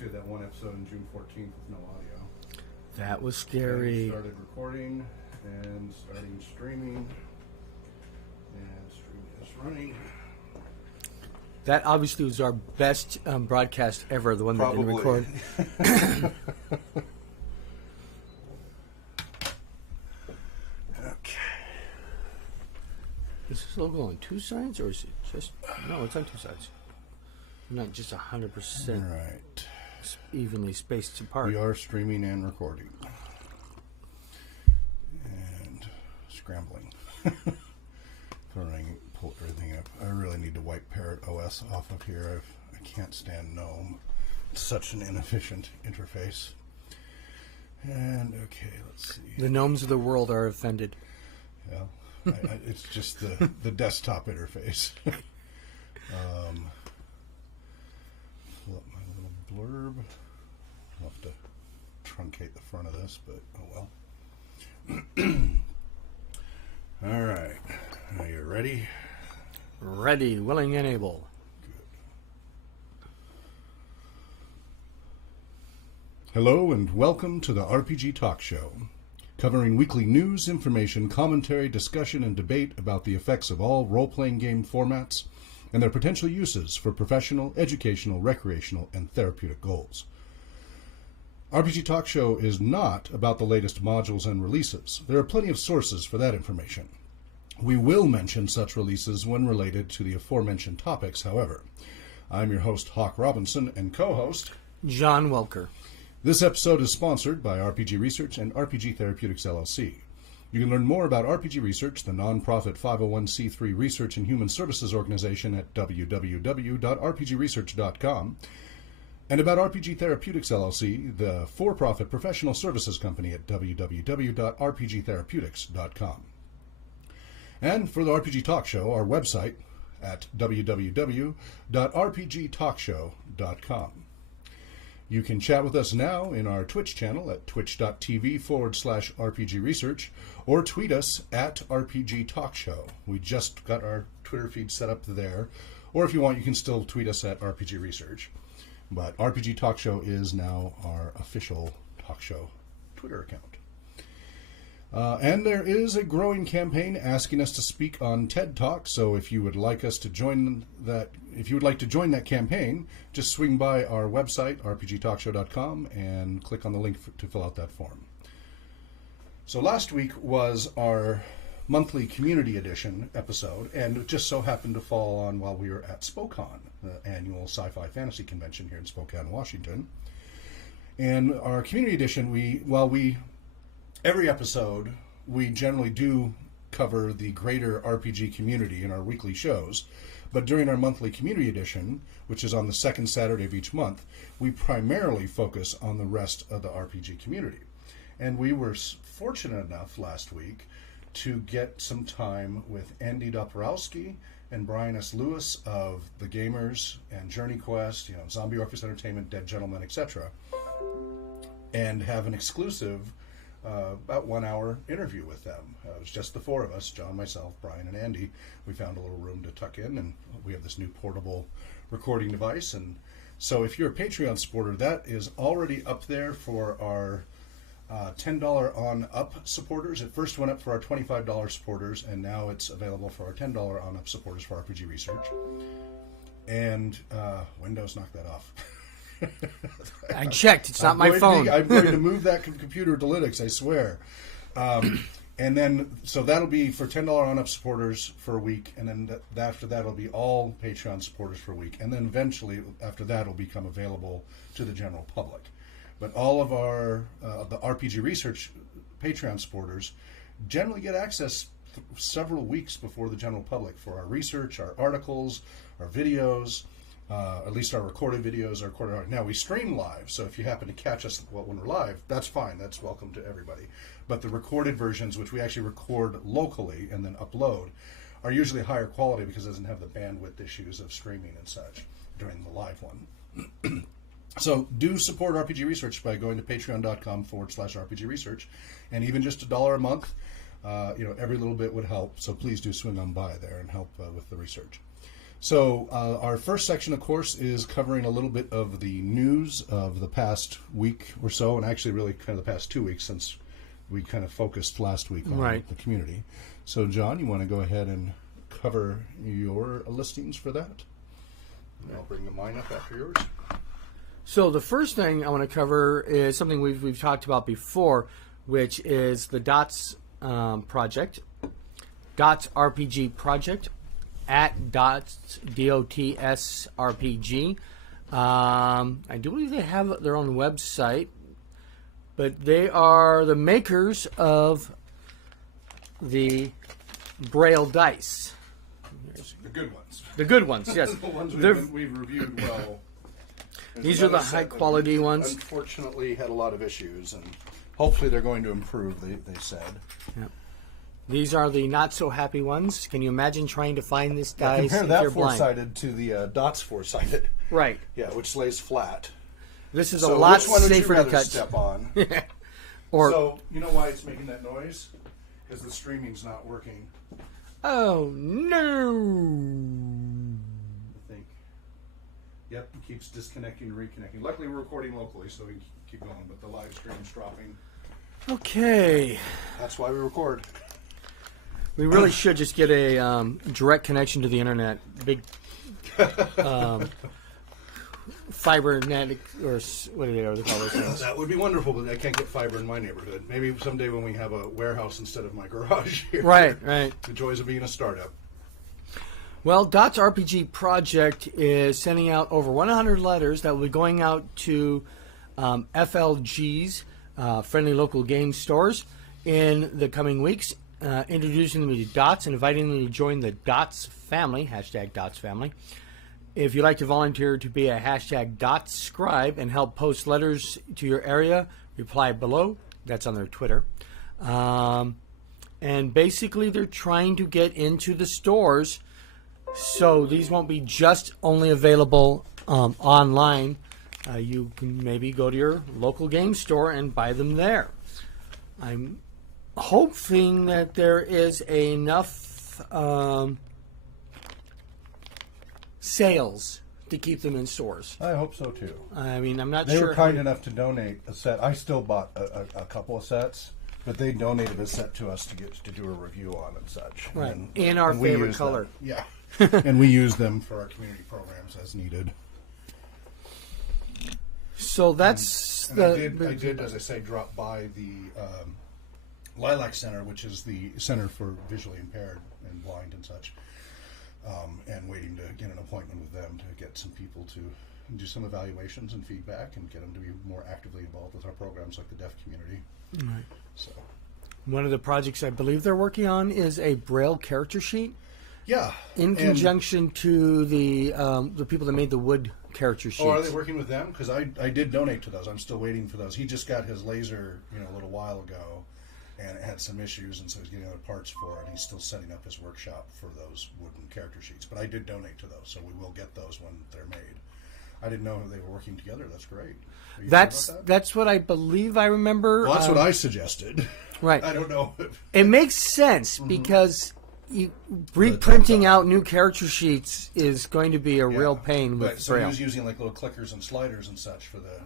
So that one episode on June 14th with no audio. That was scary. And started recording and starting streaming. And streaming is running. That obviously was our best broadcast ever, the one that didn't record. Okay. Is this logo on two sides, or is it just... No, it's on two sides. Not just 100% Right. evenly spaced apart. We are streaming and recording. And scrambling. Pull everything up. I really need to wipe Parrot OS off of here. I can't stand GNOME. It's such an inefficient interface. And, okay, let's see. The gnomes of the world are offended. Yeah. It's just the desktop interface. Pull up my little blurb. I'll have to truncate the front of this, but oh well. All right. Are you ready? Ready, willing, and able. Good. Hello and welcome to the RPG Talk Show, covering weekly news, information, commentary, discussion, and debate about the effects of all role-playing game formats and their potential uses for professional, educational, recreational, and therapeutic goals. RPG Talk Show is not about the latest modules and releases. There are plenty of sources for that information. We will mention such releases when related to the aforementioned topics, however. I'm your host, Hawk Robinson, and co-host... John Welker. This episode is sponsored by RPG Research and RPG Therapeutics, LLC. You can learn more about RPG Research, the nonprofit 501c3 research and human services organization, at www.rpgresearch.com, and about RPG Therapeutics, LLC, the for-profit professional services company, at www.rpgtherapeutics.com. And for the RPG Talk Show, our website at www.rpgtalkshow.com. You can chat with us now in our Twitch channel at twitch.tv/RPG Research, or tweet us at RPG Talk Show. We just got our Twitter feed set up there. Or if you want, you can still tweet us at RPG Research. But RPG Talk Show is now our official talk show Twitter account. And there is a growing campaign asking us to speak on TED Talk, so if you would like us to join that, if you would like to join that campaign, just swing by our website, rpgtalkshow.com, and click on the link to fill out that form. So last week was our monthly community edition episode, and it just so happened to fall on while we were at SpoCon, the annual sci-fi fantasy convention here in Spokane, Washington. And our community edition, every episode, we generally do cover the greater RPG community in our weekly shows, but during our monthly community edition, which is on the second Saturday of each month, we primarily focus on the rest of the RPG community. And we were fortunate enough last week to get some time with Andy Doporowski and Brian S. Lewis of The Gamers and Journey Quest, Zombie Orpheus Entertainment, Dead Gentlemen, etc., and have an exclusive about 1 hour interview with them. It was just the four of us, John, myself, Brian, and Andy. We found a little room to tuck in, and we have this new portable recording device. And so if you're a Patreon supporter, that is already up there for our $10 on up supporters. It first went up for our $25 supporters, and now it's available for our $10 on up supporters for RPG Research. And Windows knocked that off. I checked. It's not my phone. I'm going to move that computer to Linux, I swear. And then, so that'll be for $10 on-up supporters for a week, and then after that, it'll be all Patreon supporters for a week. And then eventually, after that, it'll become available to the general public. But all of our the RPG Research Patreon supporters generally get access several weeks before the general public for our research, our articles, our videos, at least our recorded videos. Now we stream live, so if you happen to catch us when we're live, that's fine. That's welcome to everybody. But the recorded versions, which we actually record locally and then upload, are usually higher quality because it doesn't have the bandwidth issues of streaming and such during the live one. So do support RPG Research by going to patreon.com/RPG Research, and even just $1 a month, every little bit would help. So please do swing on by there and help with the research. So our first section, of course, is covering a little bit of the news of the past week or so, and actually really kind of the past 2 weeks since we kind of focused last week on the community. So, John, you want to go ahead and cover your listings for that? And I'll bring mine up after yours. So the first thing I want to cover is something we've talked about before, which is the DOTS project, DOTS RPG project, at DOTS, DOTS RPG. I do believe they have their own website, but they are the makers of the Braille dice. The good ones. The good ones, yes. The ones we've reviewed well. These are the high-quality ones. Unfortunately, had a lot of issues, and hopefully they're going to improve, they said. Yep. These are the not-so-happy ones. Can you imagine trying to find this dice compare if that you're blind? four-sided to the DOTS four-sided. Right. Yeah, which lays flat. This is So a lot which one safer would you to rather cut. step on? Or So, you know why it's making that noise? Because the streaming's not working. oh no! I think. Yep, it keeps disconnecting and reconnecting. Luckily, we're recording locally, so we can keep going, but the live stream's dropping. Okay. That's why we record. We really should just get a direct connection to the internet. Big fiber net, or what do they call those things? That would be wonderful, but I can't get fiber in my neighborhood. Maybe someday when we have a warehouse instead of my garage here. Right, right. The joys of being a startup. Well, DOTS RPG project is sending out over 100 letters that will be going out to FLGs, friendly local game stores, in the coming weeks, introducing them to DOTS and inviting them to join the DOTS family, hashtag DOTS family. If you'd like to volunteer to be a hashtag DOTS scribe and help post letters to your area, reply below. That's on their Twitter. And basically, they're trying to get into the stores, so these won't be just only available online. You can maybe go to your local game store and buy them there. I'm hoping that there is enough sales to keep them in stores. I hope so too. I mean, I'm not They sure. were kind enough to donate a set. I still bought a couple of sets, but they donated a set to us to do a review on and such. Right. And, In our and we favorite use color. them. Yeah. And we use them for our community programs as needed. So that's And I did, as I say, drop by the Lilac Center, which is the Center for Visually Impaired and Blind and such, and waiting to get an appointment with them to get some people to do some evaluations and feedback and get them to be more actively involved with our programs like the deaf community. Right. So, one of the projects I believe they're working on is a Braille character sheet. yeah. In conjunction to the people that made the wood character sheets. Oh, are they working with them? Because I did donate to those. I'm still waiting for those. He just got his laser, a little while ago, and it had some issues, and so he's getting other parts for it. He's still setting up his workshop for those wooden character sheets. But I did donate to those, so we will get those when they're made. I didn't know they were working together. That's great. Are you That's sure about that? that's what I believe I remember. Well, that's what I suggested. Right. I don't know. It makes sense because reprinting out new character sheets is going to be a real pain with so he Braille. was using like little clickers and sliders and such for the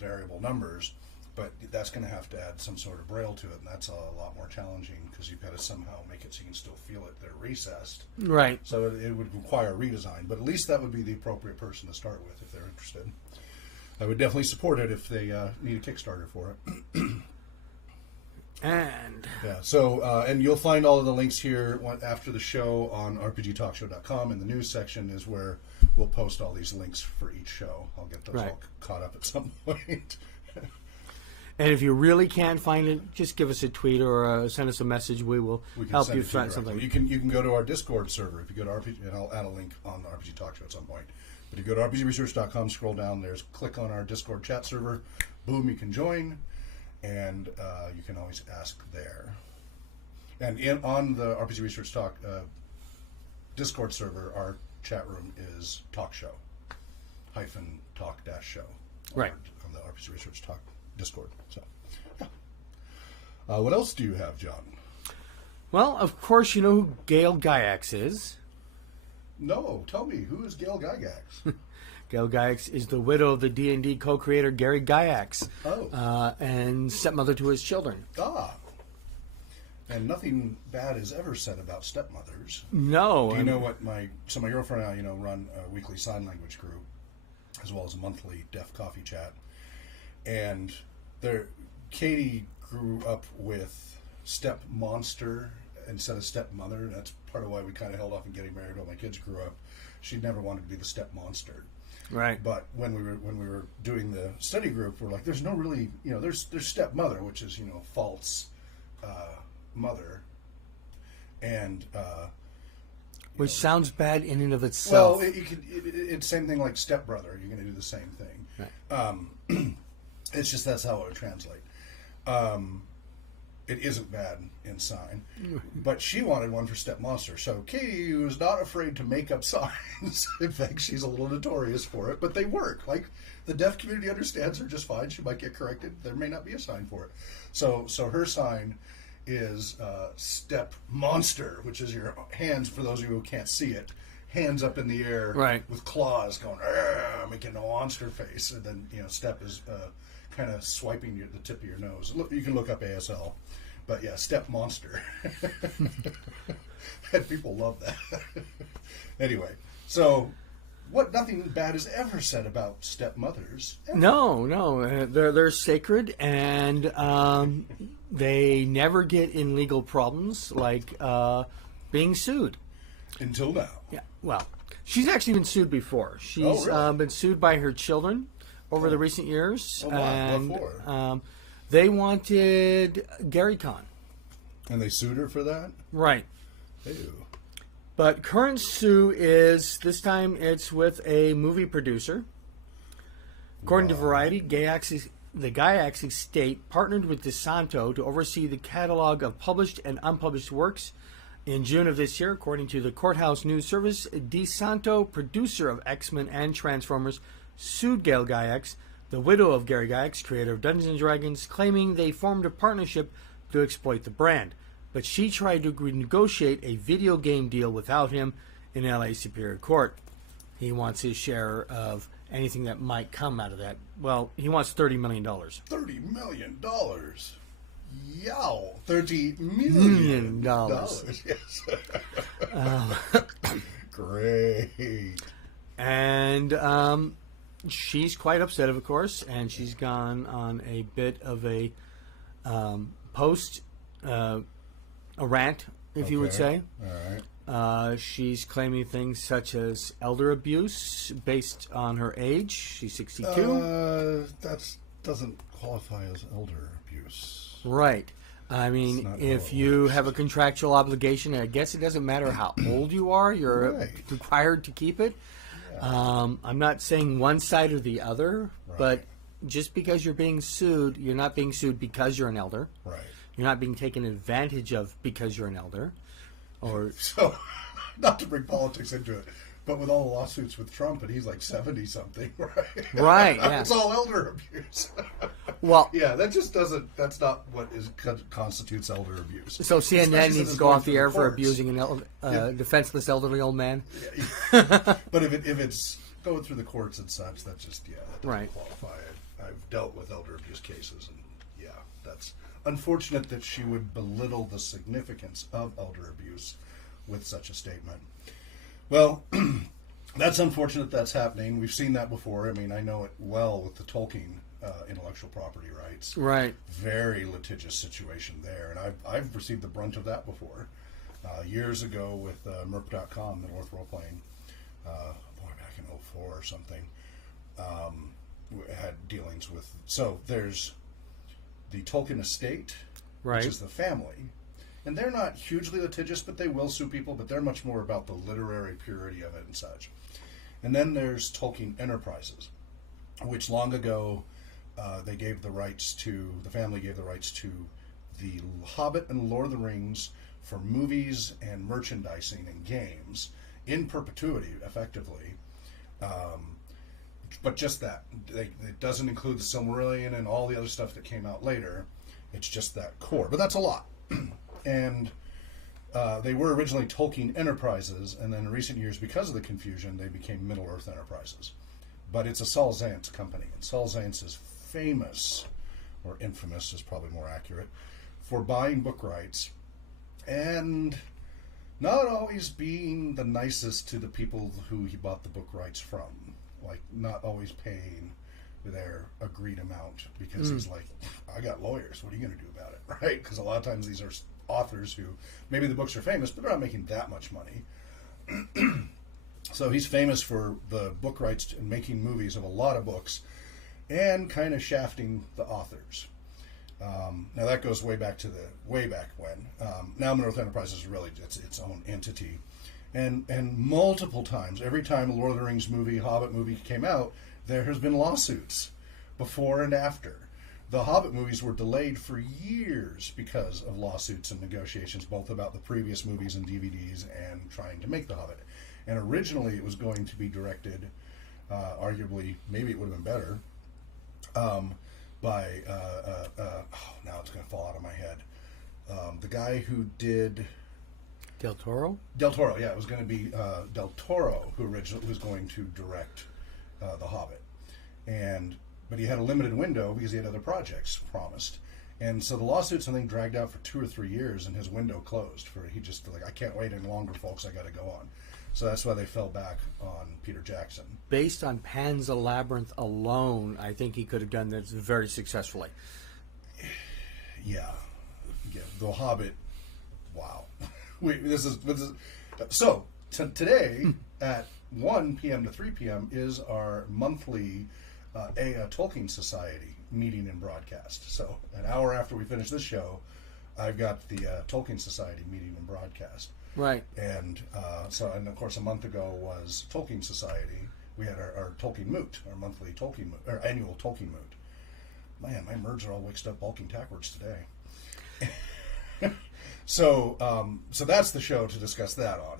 variable numbers, but that's going to have to add some sort of Braille to it, and that's a lot more challenging because you've got to somehow make it so you can still feel it. They're recessed. Right. So it would require a redesign, but at least that would be the appropriate person to start with if they're interested. I would definitely support it if they need a Kickstarter for it. And Yeah. So and you'll find all of the links here after the show on rpgtalkshow.com. In the news section is where we'll post all these links for each show. I'll get those all caught up at some point. and if you really can't find it, just give us a tweet or send us a message. We will help you find something. You can go to our Discord server if you go to RPG, and I'll add a link on the RPG Talk Show at some point. But if you go to rpgresearch.com, scroll down, click on our Discord chat server. Boom, you can join. And you can always ask there. And on the RPG Research Talk Discord server, our chat room is talk show, -talk-show. Right. On the RPG Research Talk Discord. So, yeah. What else do you have, John? Well, of course, you know who Gail Gaiax is. No, tell me, who is Gail Gygax? Gail Gygax is the widow of the D&D co-creator Gary Gygax, and stepmother to his children. Ah. And nothing bad is ever said about stepmothers. No. Do you know what my girlfriend and I, run a weekly sign language group, as well as a monthly deaf coffee chat. And Katie grew up with step monster instead of stepmother. And that's part of why we kind of held off on getting married when my kids grew up. She never wanted to be the step monster. Right. But when we were doing the study group, we're like, there's no really, there's stepmother, which is, false mother, and which sounds bad in and of itself. Well, it's same thing like stepbrother. You're going to do the same thing. Right. It's just that's how it would translate. It isn't bad in sign, but she wanted one for stepmonster. So Katie was not afraid to make up signs. In fact, she's a little notorious for it, but they work. Like, the deaf community understands her just fine. She might get corrected. There may not be a sign for it. So her sign is step monster, which is your hands, for those of you who can't see it, hands up in the air, right, with claws going, making a monster face, and then step is kind of swiping the tip of your nose. Look, you can look up ASL, but yeah, step monster. And people love that. Anyway, so nothing bad is ever said about stepmothers. Ever. No, they're sacred, and they never get in legal problems like being sued. Until now. Yeah, well, she's actually been sued before. She's been sued by her children over the recent years. Oh, and what for? they wanted GaryCon. And they sued her for that? Right. Ew. But current sue is, this time it's with a movie producer. According to Variety, the Gygax estate partnered with DeSanto to oversee the catalog of published and unpublished works. In June of this year, according to the Courthouse News Service, DeSanto, producer of X-Men and Transformers, sued Gail Gygax, the widow of Gary Gygax, creator of Dungeons & Dragons, claiming they formed a partnership to exploit the brand. But she tried to negotiate a video game deal without him in LA Superior Court. He wants his share of anything that might come out of that. Well, he wants $30 million. $30 million? Yow! $30 million. Yes. Great. And she's quite upset, of course, and she's gone on a bit of a a rant, if you would say. All right. She's claiming things such as elder abuse based on her age. She's 62. That doesn't qualify as elder abuse. Right. I mean, if you have a contractual obligation, I guess it doesn't matter how old you are, you're required to keep it. Yeah. I'm not saying one side or the other, but just because you're being sued, you're not being sued because you're an elder. Right. You're not being taken advantage of because you're an elder. Or so, not to bring politics into it, but with all the lawsuits with Trump, and he's like 70-something, right? Right, yeah. It's all elder abuse. Well, yeah, that's not what constitutes elder abuse. So CNN needs to go off the air for abusing a defenseless elderly old man? Yeah. But if it's going through the courts and such, that's just, that doesn't qualify. I've dealt with elder abuse cases, and that's unfortunate that she would belittle the significance of elder abuse with such a statement. Well, that's unfortunate that's happening. We've seen that before. I mean, I know it well with the Tolkien intellectual property rights. Right. Very litigious situation there, and I've received the brunt of that before. Years ago with Merp.com, the North Role Playing, back in 2004 or something, had dealings with. So there's the Tolkien estate, which is the family. And they're not hugely litigious, but they will sue people, but they're much more about the literary purity of it and such. And then there's Tolkien Enterprises, which long ago the family gave the rights to The Hobbit and Lord of the Rings for movies and merchandising and games in perpetuity, effectively. But just that. It doesn't include the Silmarillion and all the other stuff that came out later. It's just that core. But that's a lot. And They were originally Tolkien Enterprises, and then in recent years, because of the confusion, they became Middle-earth Enterprises. But it's a Saul Zaentz company, and Saul Zaentz is famous, or infamous is probably more accurate, for buying book rights and not always being the nicest to the people who he bought the book rights from. Like, not always paying their agreed amount, because he's like, I got lawyers, what are you going to do about it, right? Because a lot of times these are authors who, maybe the books are famous, but they're not making that much money. So he's famous for the book rights and making movies of a lot of books and kind of shafting the authors. Now that goes way back when. Now Middle-earth Enterprises is really its own entity. And multiple times, every time a Lord of the Rings movie, Hobbit movie came out, there has been lawsuits before and after. The Hobbit movies were delayed for years because of lawsuits and negotiations, both about the previous movies and DVDs and trying to make The Hobbit. And originally it was going to be directed, arguably, maybe it would have been better, by, now it's going to fall out of my head, the guy who did... Del Toro? Del Toro, yeah. It was going to be Del Toro who originally was going to direct The Hobbit. But he had a limited window because he had other projects promised. And so the lawsuits, I think, dragged out for 2 or 3 years, and his window closed. He just, like, I can't wait any longer, folks, I got to go on. So that's why they fell back on Peter Jackson. Based on Pan's the Labyrinth alone, I think he could have done this very successfully. Yeah. The Hobbit, wow. So today at 1 p.m. to 3 p.m. is our monthly Tolkien Society meeting and broadcast. So an hour after we finish this show, I've got the Tolkien Society meeting and broadcast. Right. And and of course a month ago was Tolkien Society. We had our Tolkien Moot, our monthly Tolkien Moot, our annual Tolkien Moot. Man, my words are all mixed up, bulking tackwords today. So that's the show to discuss that on.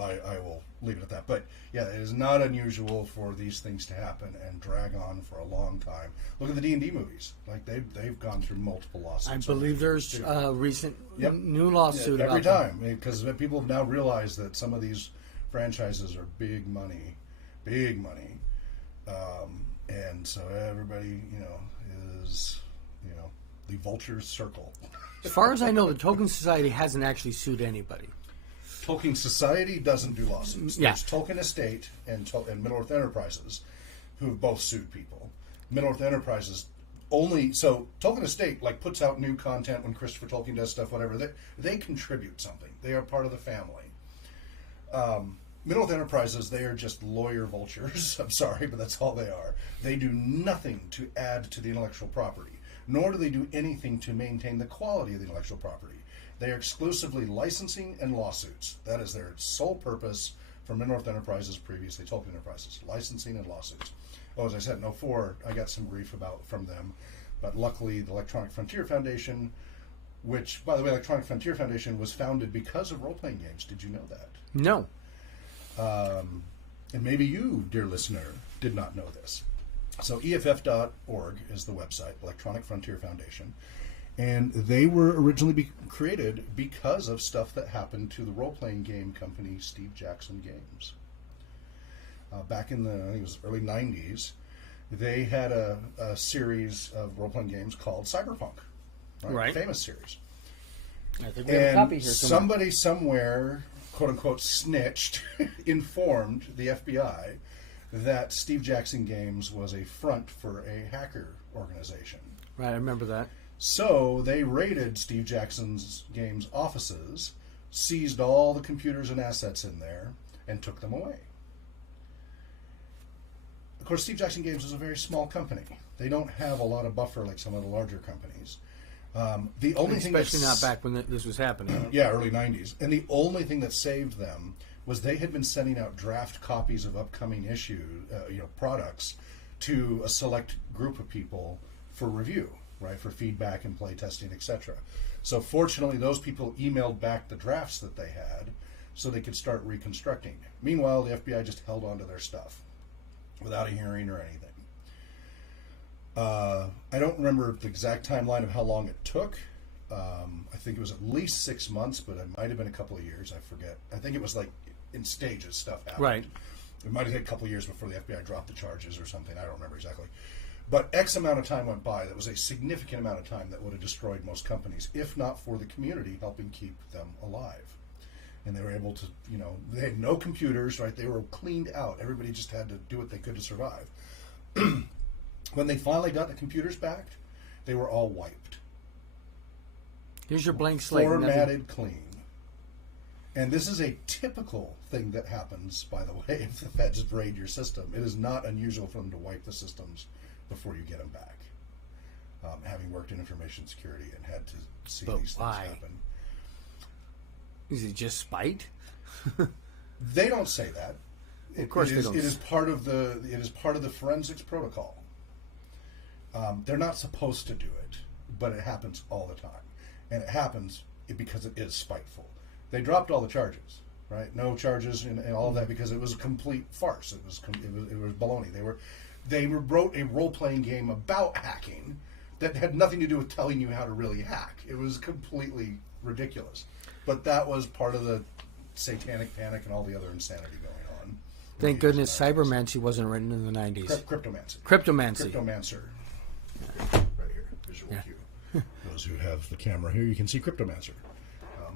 I will leave it at that. But yeah, it is not unusual for these things to happen and drag on for a long time. Look at the D&D movies; like they've gone through multiple lawsuits. I believe there's a recent new lawsuit every about time, because people have now realized that some of these franchises are big money, and so everybody is the vulture's circle. As far as I know, the Tolkien Society hasn't actually sued anybody. Tolkien Society doesn't do lawsuits. Yeah. There's Tolkien Estate and Middle-earth Enterprises, who have both sued people. Middle-earth Enterprises only... So Tolkien Estate puts out new content when Christopher Tolkien does stuff, whatever. They contribute something. They are part of the family. Middle-earth Enterprises, they are just lawyer vultures. I'm sorry, but that's all they are. They do nothing to add to the intellectual property, nor do they do anything to maintain the quality of the intellectual property. They are exclusively licensing and lawsuits. That is their sole purpose for Middle-earth Enterprises, previously Tolkien Enterprises, licensing and lawsuits. Oh, as I said, in 2004, I got some grief from them, but luckily the Electronic Frontier Foundation, which, by the way, Electronic Frontier Foundation was founded because of role-playing games. Did you know that? No. And maybe you, dear listener, did not know this. So EFF.org is the website, Electronic Frontier Foundation, and they were originally created because of stuff that happened to the role-playing game company Steve Jackson Games. Back in the, I think it was early 90s, they had a series of role-playing games called Cyberpunk, right? Famous series. I think we have a copy here somewhere. Somebody somewhere, quote-unquote, snitched, informed the FBI that Steve Jackson Games was a front for a hacker organization. Right, I remember that. So they raided Steve Jackson's Games offices, seized all the computers and assets in there, and took them away. Of course, Steve Jackson Games is a very small company. They don't have a lot of buffer like some of the larger companies. The only thing especially not back when this was happening. Yeah, early 90s. And the only thing that saved them was they had been sending out draft copies of upcoming products to a select group of people for review, right, for feedback and play testing, etc. So fortunately, those people emailed back the drafts that they had so they could start reconstructing. Meanwhile, the FBI just held on to their stuff without a hearing or anything. I don't remember the exact timeline of how long it took I think it was at least 6 months, but it might have been a couple of years. I forget. I think it was like in stages stuff happened. Right. It might have taken a couple of years before the FBI dropped the charges or something. I don't remember exactly. But X amount of time went by. That was a significant amount of time that would have destroyed most companies, if not for the community helping keep them alive. And they were able to, they had no computers, right? They were cleaned out. Everybody just had to do what they could to survive. When they finally got the computers back, they were all wiped. Here's your blank slate. Formatted clean. And this is a typical thing that happens, by the way, if the feds raid your system. It is not unusual for them to wipe the systems before you get them back. Having worked in information security and had to see these things happen. Is it just spite? They don't say that. Of course they don't. It is part of the forensics protocol. They're not supposed to do it, but it happens all the time, and it happens because it is spiteful. They dropped all the charges, right? No charges and all of that because it was a complete farce. It was baloney. They wrote a role-playing game about hacking that had nothing to do with telling you how to really hack. It was completely ridiculous. But that was part of the satanic panic and all the other insanity going on. Thank goodness cybermancy wasn't written in the 90s. Cryptomancy. Cryptomancer. Right here. Visual cue. Those who have the camera here, you can see Cryptomancer.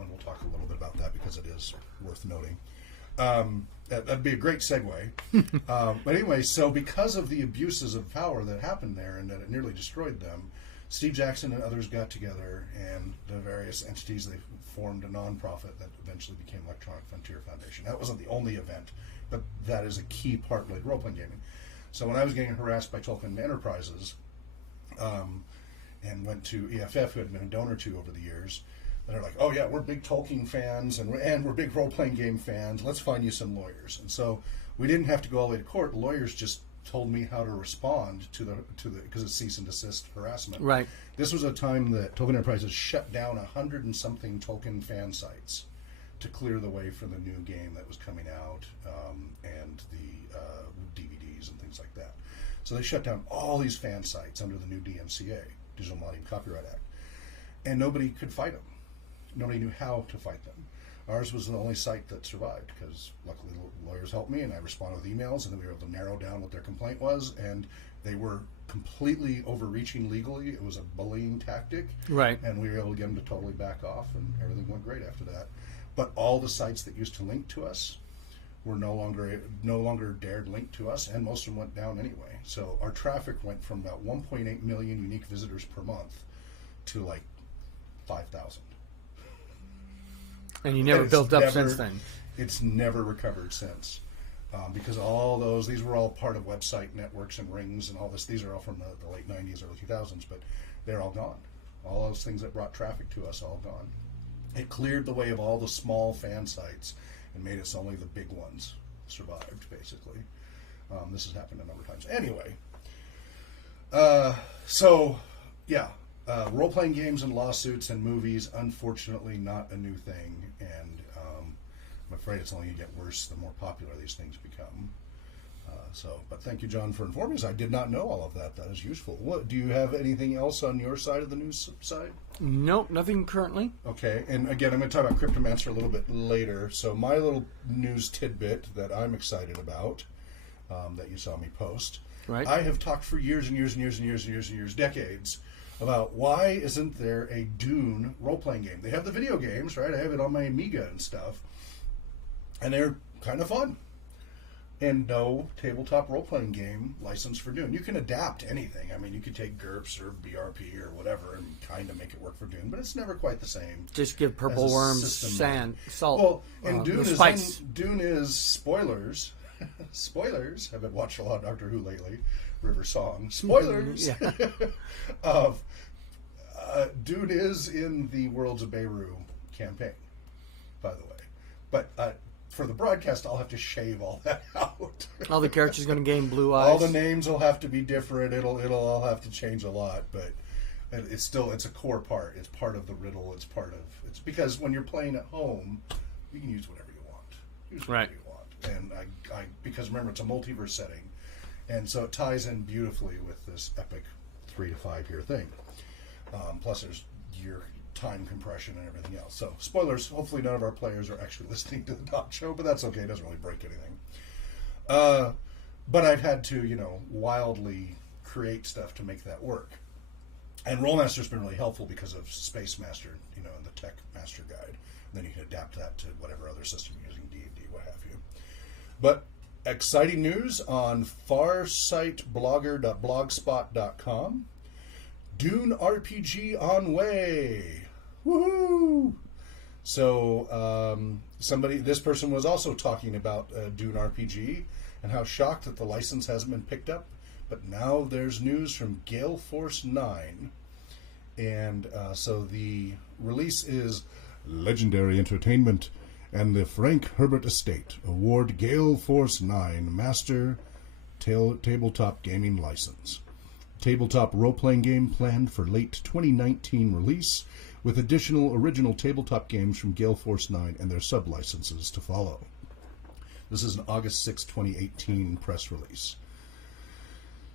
And we'll talk a little bit about that because it is worth noting. That'd be a great segue. But anyway, so because of the abuses of power that happened there and that it nearly destroyed them, Steve Jackson and others got together, and the various entities, they formed a nonprofit that eventually became Electronic Frontier Foundation. That wasn't the only event, but that is a key part of role-playing gaming. So when I was getting harassed by Tolkien Enterprises, and went to EFF, who had been a donor to over the years, and they're like, oh yeah, we're big Tolkien fans, and we're big role-playing game fans, let's find you some lawyers. And so we didn't have to go all the way to court. The lawyers just told me how to respond to the because it's cease and desist harassment. Right. This was a time that Tolkien Enterprises shut down 100 and something Tolkien fan sites to clear the way for the new game that was coming out, and the DVDs and things like that. So they shut down all these fan sites under the new DMCA, Digital Millennium Copyright Act, and nobody could fight them. Nobody knew how to fight them. Ours was the only site that survived because luckily lawyers helped me, and I responded with emails, and then we were able to narrow down what their complaint was, and they were completely overreaching legally. It was a bullying tactic, right? And we were able to get them to totally back off, and everything went great after that. But all the sites that used to link to us were no longer dared link to us, and most of them went down anyway. So our traffic went from about 1.8 million unique visitors per month to like 5,000. And you never built up since then. It's never recovered since. Because all these were all part of website networks and rings and all this. These are all from the late 90s, early 2000s, but they're all gone. All those things that brought traffic to us, all gone. It cleared the way of all the small fan sites and made it so only the big ones survived, basically. This has happened a number of times. Anyway, role-playing games and lawsuits and movies, unfortunately not a new thing, and I'm afraid it's only going to get worse the more popular these things become. But thank you, John, for informing us. I did not know all of that. That is useful. Do you have anything else on your side of the news side? Nope, nothing currently. Okay, and again, I'm going to talk about Cryptomancer a little bit later. So my little news tidbit that I'm excited about, that you saw me post. Right. I have talked for years and years and years and years and years and years, decades, about why isn't there a Dune role-playing game? They have the video games, right? I have it on my Amiga and stuff, and they're kind of fun. And no tabletop role-playing game licensed for Dune. You can adapt anything. I mean, you could take GURPS or VRRPG or whatever and kind of make it work for Dune, but it's never quite the same. Just give purple worms sand, salt. Well, and Dune is spoilers. Spoilers. I've been watching a lot of Doctor Who lately. River Song. Spoilers. Of Dune is in the Worlds of Beirut campaign, by the way. But for the broadcast, I'll have to shave all that out. All the characters going to gain blue eyes. All the names will have to be different. It'll all have to change a lot, but it's a core part. It's part of the riddle. It's because when you're playing at home, you can use whatever you want. Use whatever you want. And I because remember, it's a multiverse setting, and so it ties in beautifully with this epic 3 to 5 year thing. Plus, you're time compression and everything else. So, spoilers, hopefully none of our players are actually listening to the talk show, but that's okay. It doesn't really break anything. But I've had to, wildly create stuff to make that work. And Rollmaster's been really helpful because of Space Master, and the Tech Master Guide. And then you can adapt that to whatever other system you're using, D&D, what have you. But exciting news on farsightblogger.blogspot.com. Dune RPG on way. Woohoo! So this person was also talking about Dune RPG and how shocked that the license hasn't been picked up. But now there's news from Gale Force 9. And so the release is Legendary Entertainment and the Frank Herbert Estate award Gale Force 9 Master Tabletop Gaming License. Tabletop role-playing game planned for late 2019 release, with additional original tabletop games from Gale Force 9 and their sub-licenses to follow. This is an August 6, 2018 press release.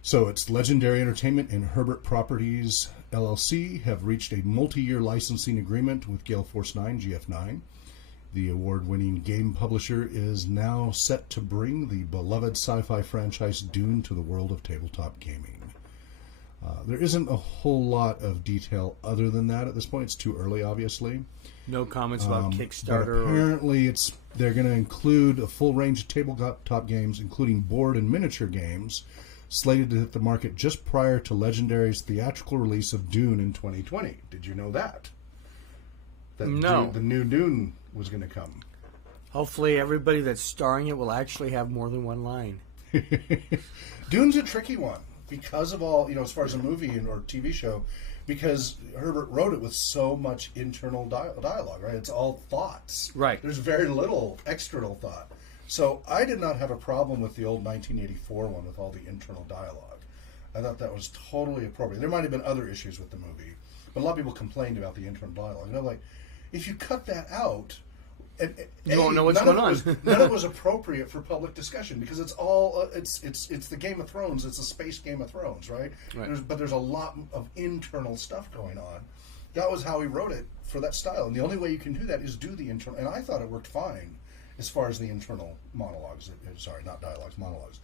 So it's Legendary Entertainment and Herbert Properties LLC have reached a multi-year licensing agreement with Gale Force 9, GF9. The award-winning game publisher is now set to bring the beloved sci-fi franchise Dune to the world of tabletop gaming. There isn't a whole lot of detail other than that at this point. It's too early, obviously. No comments about Kickstarter. But apparently, they're going to include a full range of tabletop games, including board and miniature games, slated to hit the market just prior to Legendary's theatrical release of Dune in 2020. Did you know that? No. The new Dune was going to come. Hopefully everybody that's starring it will actually have more than one line. Dune's a tricky one because of all, as far as a movie or TV show, because Herbert wrote it with so much internal dialogue, right? It's all thoughts. Right. There's very little external thought. So I did not have a problem with the old 1984 one with all the internal dialogue. I thought that was totally appropriate. There might have been other issues with the movie, but a lot of people complained about the internal dialogue. And I'm like, if you cut that out, you won't know what's going on. None of it was appropriate for public discussion because it's all it's the Game of Thrones. It's a space Game of Thrones, right? But there's a lot of internal stuff going on. That was how he wrote it for that style, and the only way you can do that is do the internal. And I thought it worked fine as far as the internal monologues. Sorry, not dialogues, monologues.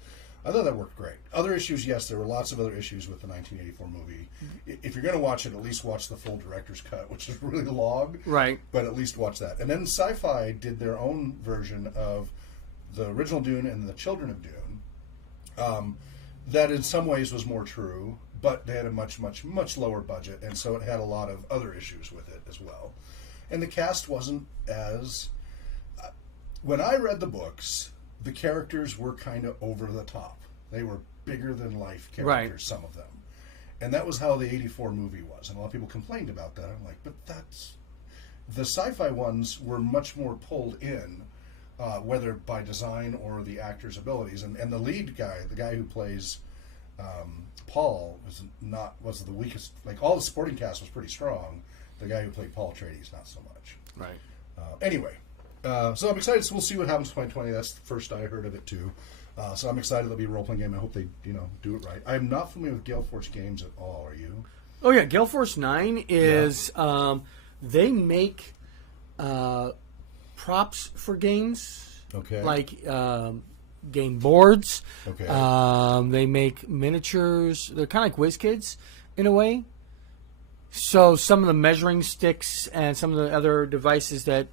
I thought that worked great. Other issues, yes, there were lots of other issues with the 1984 movie. If you're going to watch it, at least watch the full director's cut, which is really long. Right. But at least watch that. And then Sci-Fi did their own version of the original Dune and the Children of Dune. That in some ways was more true, but they had a much, much, much lower budget, and so it had a lot of other issues with it as well. And the cast wasn't as... when I read the books, the characters were kind of over the top. They were bigger than life characters, right. Some of them. And that was how the 84 movie was. And a lot of people complained about that. I'm like, but that's... The sci-fi ones were much more pulled in, whether by design or the actor's abilities. And the lead guy, the guy who plays Paul, was the weakest. Like, all the supporting cast was pretty strong. The guy who played Paul Atreides, not so much. Right. Anyway. So I'm excited. So we'll see what happens in 2020. That's the first I heard of it too. So I'm excited there'll be a role-playing game. I hope they, do it right. I'm not familiar with Gale Force games at all. Are you? Oh yeah, Gale Force 9 is they make props for games. Okay. Like game boards. Okay. They make miniatures. They're kind of like WizKids in a way. So some of the measuring sticks and some of the other devices that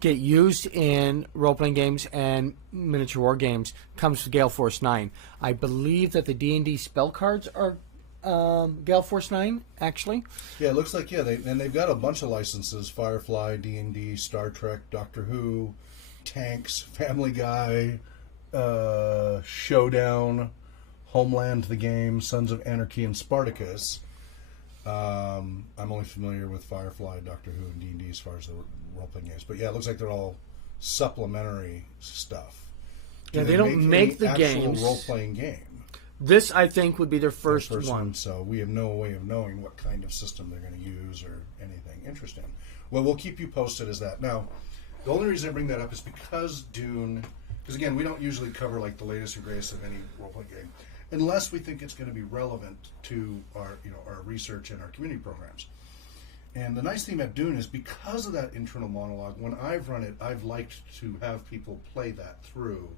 get used in role-playing games and miniature war games comes from Gale Force 9. I believe that the D&D spell cards are Gale Force 9, actually. Yeah, it looks like, they've got a bunch of licenses: Firefly, D&D, Star Trek, Doctor Who, Tanks, Family Guy, Showdown, Homeland the Game, Sons of Anarchy, and Spartacus. I'm only familiar with Firefly, Doctor Who, and D&D as far as the role-playing games. But yeah, it looks like they're all supplementary stuff. Yeah, they don't make the games. Actual role-playing game. This, I think, would be their first one. So we have no way of knowing what kind of system they're going to use or anything. Interesting. Well, we'll keep you posted as that. Now, the only reason I bring that up is because Dune... Because, again, we don't usually cover like the latest and greatest of any role-playing game, unless we think it's going to be relevant to our research and our community programs. And the nice thing about Dune is because of that internal monologue, when I've run it, I've liked to have people play that through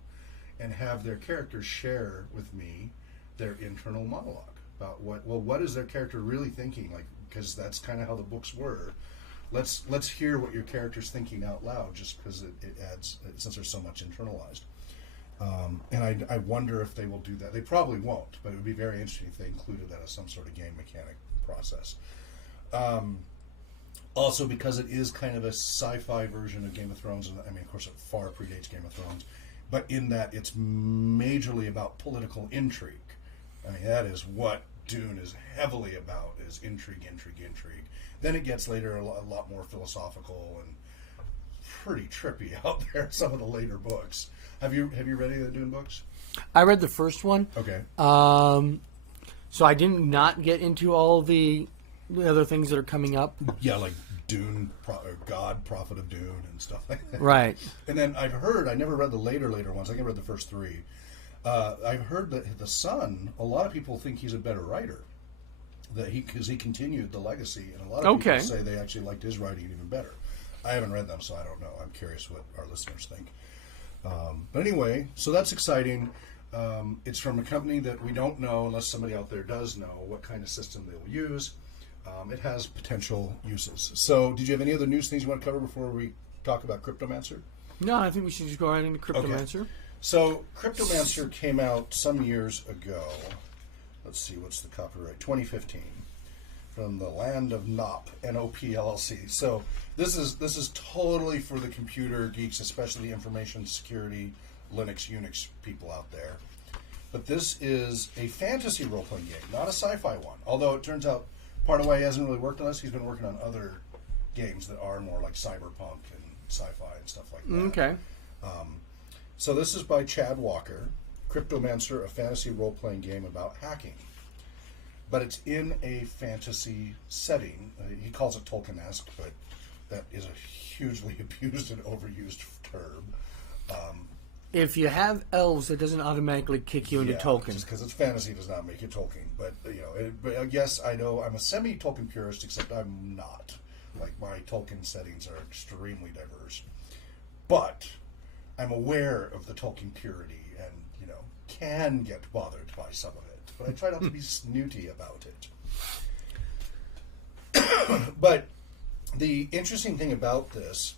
and have their characters share with me their internal monologue about what is their character really thinking, like, because that's kind of how the books were. Let's hear what your character's thinking out loud, just because it adds, since there's so much internalized. And I wonder if they will do that. They probably won't, but it would be very interesting if they included that as some sort of game mechanic process. Also, because it is kind of a sci-fi version of Game of Thrones, and I mean, of course, it far predates Game of Thrones, but in that it's majorly about political intrigue. I mean, that is what Dune is heavily about, is intrigue. Then it gets later a lot more philosophical and pretty trippy out there, some of the later books. Have you read any of the Dune books? I read the first one. Okay. So I did not get into all the other things that are coming up. Yeah, like Dune, God, Prophet of Dune, and stuff like that. Right. And then I've heard, I never read the later ones. I think I read the first three. I've heard that the son, a lot of people think he's a better writer, because he continued the legacy, and a lot of people say they actually liked his writing even better. I haven't read them, so I don't know. I'm curious what our listeners think. But anyway, so that's exciting. It's from a company that we don't know, unless somebody out there does know, what kind of system they will use. It has potential uses. So, did you have any other news things you want to cover before we talk about Cryptomancer? No, I think we should just go right into Cryptomancer. Okay. So, Cryptomancer came out some years ago. Let's see, what's the copyright? 2015. From the land of NOP, N-O-P LLC. So, this is totally for the computer geeks, especially the information security, Linux, Unix people out there. But this is a fantasy role-playing game, not a sci-fi one. Although it turns out part of why he hasn't really worked on this, he's been working on other games that are more like cyberpunk and sci-fi and stuff like that. Okay. So this is by Chad Walker, Cryptomancer, a fantasy role-playing game about hacking. But it's in a fantasy setting. He calls it Tolkien-esque, but that is a hugely abused and overused term. If you have elves, it doesn't automatically kick you into Tolkien. Just because it's fantasy does not make it Tolkien. But yes, I know I'm a semi-Tolkien purist, except I'm not. Like, my Tolkien settings are extremely diverse. But I'm aware of the Tolkien purity and, can get bothered by some of it. But I try not to be snooty about it. But the interesting thing about this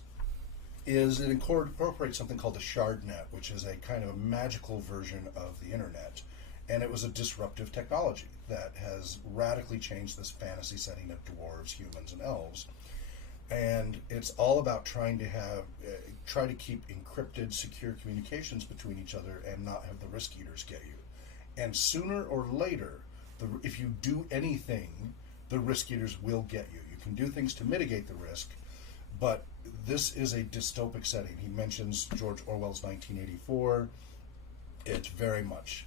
is it incorporates something called the ShardNet, which is a kind of a magical version of the internet. And it was a disruptive technology that has radically changed this fantasy setting of dwarves, humans, and elves. And it's all about trying to keep encrypted, secure communications between each other and not have the risk eaters get you. And sooner or later, if you do anything, the risk eaters will get you. You can do things to mitigate the risk, but this is a dystopic setting. He mentions George Orwell's 1984. It's very much.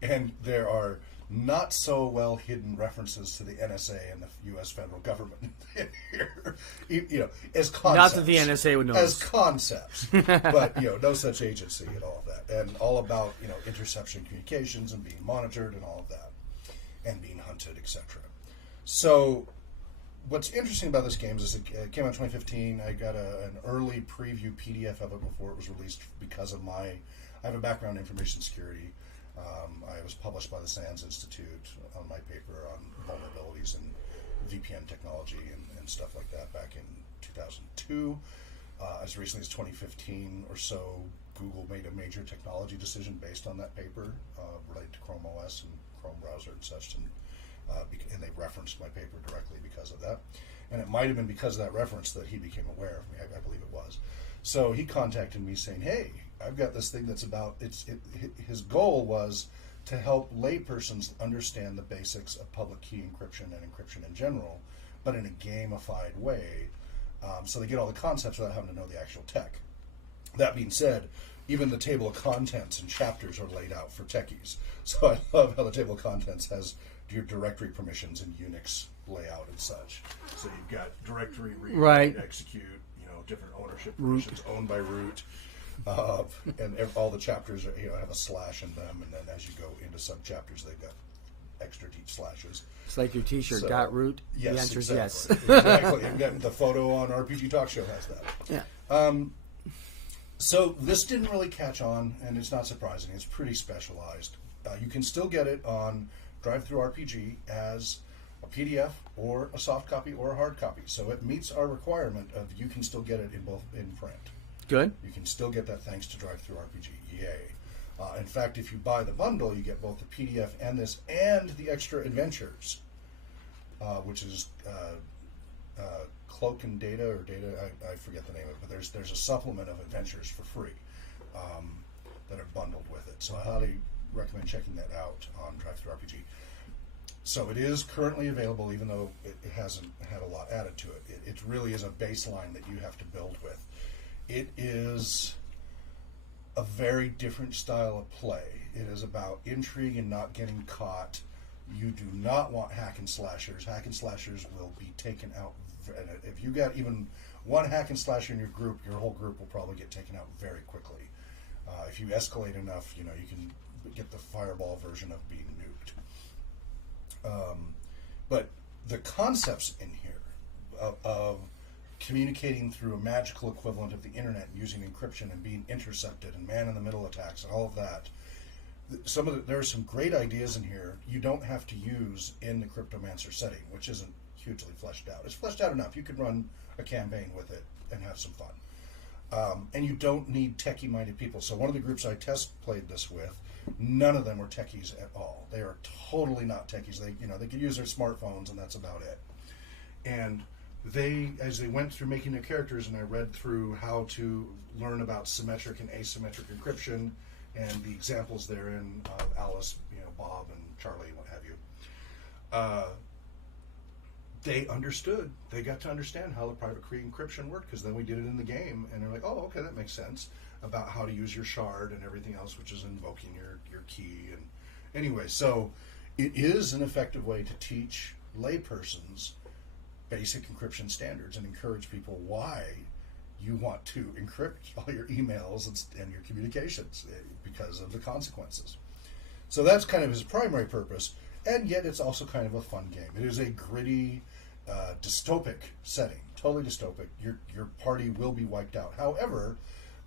And there are not so well hidden references to the NSA and the U.S. federal government here, as concepts. Not that the NSA would know. As concepts. But, no such agency and all of that. And all about, interception communications and being monitored and all of that. And being hunted, etc. So, what's interesting about this game is it came out in 2015. I got an early preview PDF of it before it was released because of I have a background in information security. I was published by the SANS Institute on my paper on vulnerabilities in VPN technology and stuff like that back in 2002. As recently as 2015 or so, Google made a major technology decision based on that paper related to Chrome OS and Chrome browser and such, and they referenced my paper directly because of that. And it might have been because of that reference that he became aware of me. I believe it was. So he contacted me saying, hey, I've got this thing that's about, his goal was to help laypersons understand the basics of public key encryption and encryption in general, but in a gamified way, so they get all the concepts without having to know the actual tech. That being said, even the table of contents and chapters are laid out for techies. So I love how the table of contents has your directory permissions in Unix layout and such. So you've got directory read, right, execute, different ownership permissions, owned by root. And all the chapters are, have a slash in them, and then as you go into sub-chapters, they've got extra deep slashes. It's like your T-shirt, So, got root? Yes, the answer is exactly. yes. Exactly. And the photo on RPG Talk Show has that. Yeah. So this didn't really catch on, and it's not surprising. It's pretty specialized. You can still get it on DriveThruRPG as a PDF or a soft copy or a hard copy. So it meets our requirement of you can still get it in both in print. Good. You can still get that thanks to DriveThruRPG. Yay. In fact, if you buy the bundle, you get both the PDF and this and the extra adventures, which is Cloak and Data or Data, I forget the name of it, but there's a supplement of adventures for free that are bundled with it. So I highly recommend checking that out on DriveThruRPG. So it is currently available, even though it hasn't had a lot added to it. It really is a baseline that you have to build with. It is a very different style of play. It is about intrigue and not getting caught. You do not want hack and slashers. Hack and slashers will be taken out. If you got even one hack and slasher in your group, your whole group will probably get taken out very quickly. If you escalate enough, you can get the fireball version of being nuked. But the concepts in here of communicating through a magical equivalent of the internet using encryption and being intercepted and man-in-the-middle attacks and all of that, there are some great ideas in here you don't have to use in the Cryptomancer setting, which isn't hugely fleshed out. It's fleshed out enough. You could run a campaign with it and have some fun. And you don't need techie-minded people. So one of the groups I test played this with, none of them were techies at all. They are totally not techies. They could use their smartphones and that's about it. And as they went through making their characters, and I read through how to learn about symmetric and asymmetric encryption and the examples therein of Alice, Bob and Charlie and what have you, they understood. They got to understand how the private key encryption worked, because then we did it in the game, and they're like, oh, okay, that makes sense, about how to use your shard and everything else, which is invoking your key. And anyway, so it is an effective way to teach laypersons basic encryption standards and encourage people why you want to encrypt all your emails and your communications because of the consequences. So that's kind of his primary purpose, and yet it's also kind of a fun game. It is a gritty, dystopic setting, totally dystopic. Your party will be wiped out. However,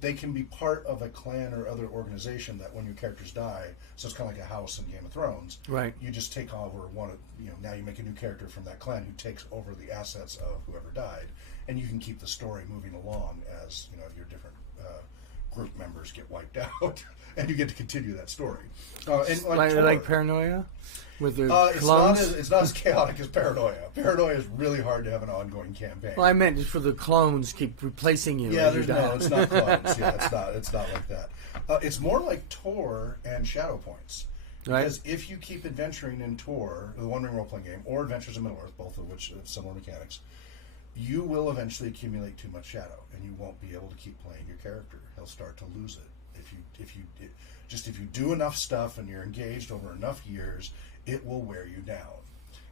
they can be part of a clan or other organization that when your characters die, so it's kind of like a house in Game of Thrones. Right. You just take over now you make a new character from that clan who takes over the assets of whoever died, and you can keep the story moving along as your different group members get wiped out, and you get to continue that story. And like Paranoia with the it's clones? it's not as chaotic as Paranoia. Paranoia is really hard to have an ongoing campaign. Well, I meant just for the clones keep replacing you. Yeah, as you die. it's not clones. Yeah, it's not like that. It's more like Tor and Shadow Points. Right. Because if you keep adventuring in Tor, the One Ring role playing game, or Adventures in Middle Earth, both of which have similar mechanics, you will eventually accumulate too much shadow, and you won't be able to keep playing your character. He'll start to lose it. If you do enough stuff and you're engaged over enough years, it will wear you down.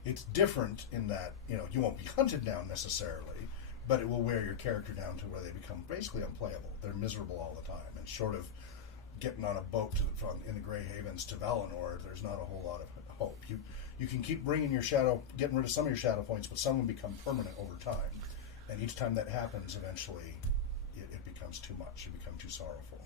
It's different in that you won't be hunted down necessarily, but it will wear your character down to where they become basically unplayable. They're miserable all the time, and short of getting on a boat in the Grey Havens to Valinor, there's not a whole lot of hope. You can keep bringing getting rid of some of your shadow points, but some will become permanent over time. And each time that happens, eventually, it becomes too much. It becomes too sorrowful.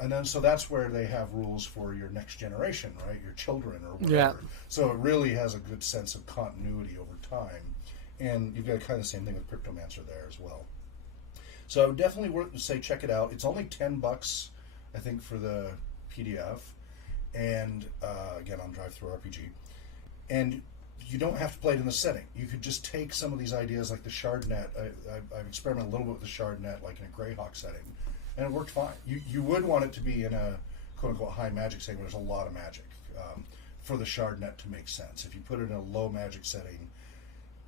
And then, so that's where they have rules for your next generation, right? Your children or whatever. Yeah. So it really has a good sense of continuity over time. And you've got kind of the same thing with Cryptomancer there as well. So I would definitely say check it out. It's only $10, I think, for the PDF. And again, on DriveThruRPG. And you don't have to play it in the setting. You could just take some of these ideas like the shard net. I've experimented a little bit with the shard net, like in a Greyhawk setting, and it worked fine. You would want it to be in a quote-unquote high magic setting where there's a lot of magic for the shard net to make sense. If you put it in a low magic setting,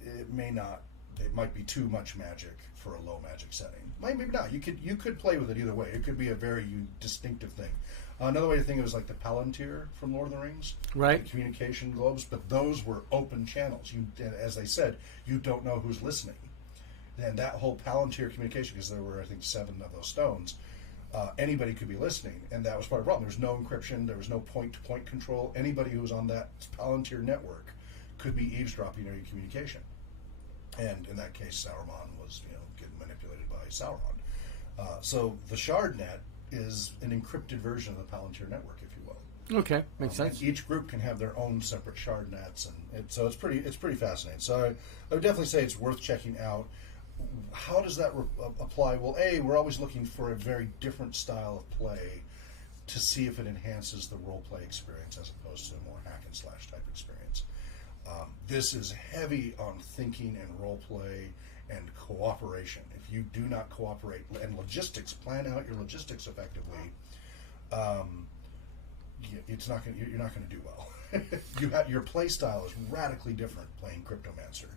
it might be too much magic for a low magic setting. Maybe not. You could play with it either way. It could be a very distinctive thing. Another way to think of it is like the Palantir from Lord of the Rings, right? The communication globes, but those were open channels. As they said, you don't know who's listening, and that whole Palantir communication, because there were I think 7 of those stones, anybody could be listening, and that was part of the problem. There was no encryption, there was no point-to-point control. Anybody who was on that Palantir network could be eavesdropping on your communication. And in that case, Sauron was, getting manipulated by Sauron. So the Shardnet is an encrypted version of the Palantir network, if you will. Okay, makes sense. Each group can have their own separate Shardnets, and so it's pretty fascinating. So I would definitely say it's worth checking out. How does that apply? Well, we're always looking for a very different style of play to see if it enhances the role play experience as opposed to a more hack and slash type experience. This is heavy on thinking and role play and cooperation. If you do not cooperate and logistics, plan out your logistics effectively, you're not going to do well. Your play style is radically different playing Cryptomancer.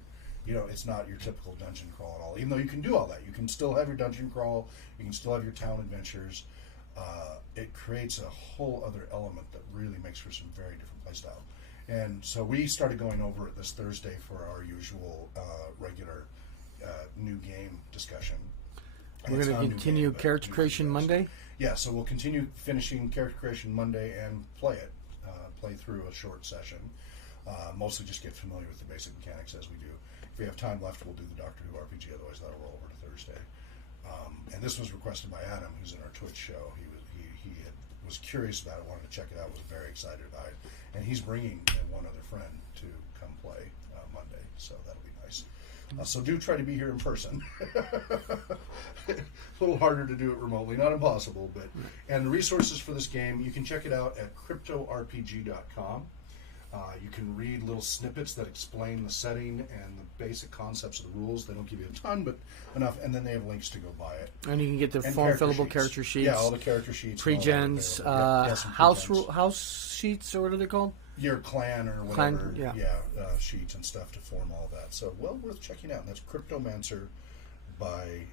It's not your typical dungeon crawl at all. Even though you can do all that, you can still have your dungeon crawl, you can still have your town adventures. It creates a whole other element that really makes for some very different play style. And so we started going over it this Thursday for our usual regular new game discussion. And We're going to continue Character Creation Monday? Yeah, so we'll continue finishing Character Creation Monday and play it. Play through a short session. Mostly just get familiar with the basic mechanics as we do. If we have time left, we'll do the Doctor Who RPG, otherwise that'll roll over to Thursday. And this was requested by Adam, who's in our Twitch show. He was curious about it, wanted to check it out, was very excited about it. And he's bringing one other friend to come play Monday, so that'll be nice. So do try to be here in person. A little harder to do it remotely, not impossible, but and the resources for this game, you can check it out at cryptorpg.com. You can read little snippets that explain the setting and the basic concepts of the rules. They don't give you a ton, but enough, and then they have links to go buy it. And you can get the form-fillable character sheets. Yeah, all the character sheets. Pre-gens, house sheets, or what are they called? Your clan or whatever. Sheets and stuff to form all that. So, well worth checking out. And that's Cryptomancer by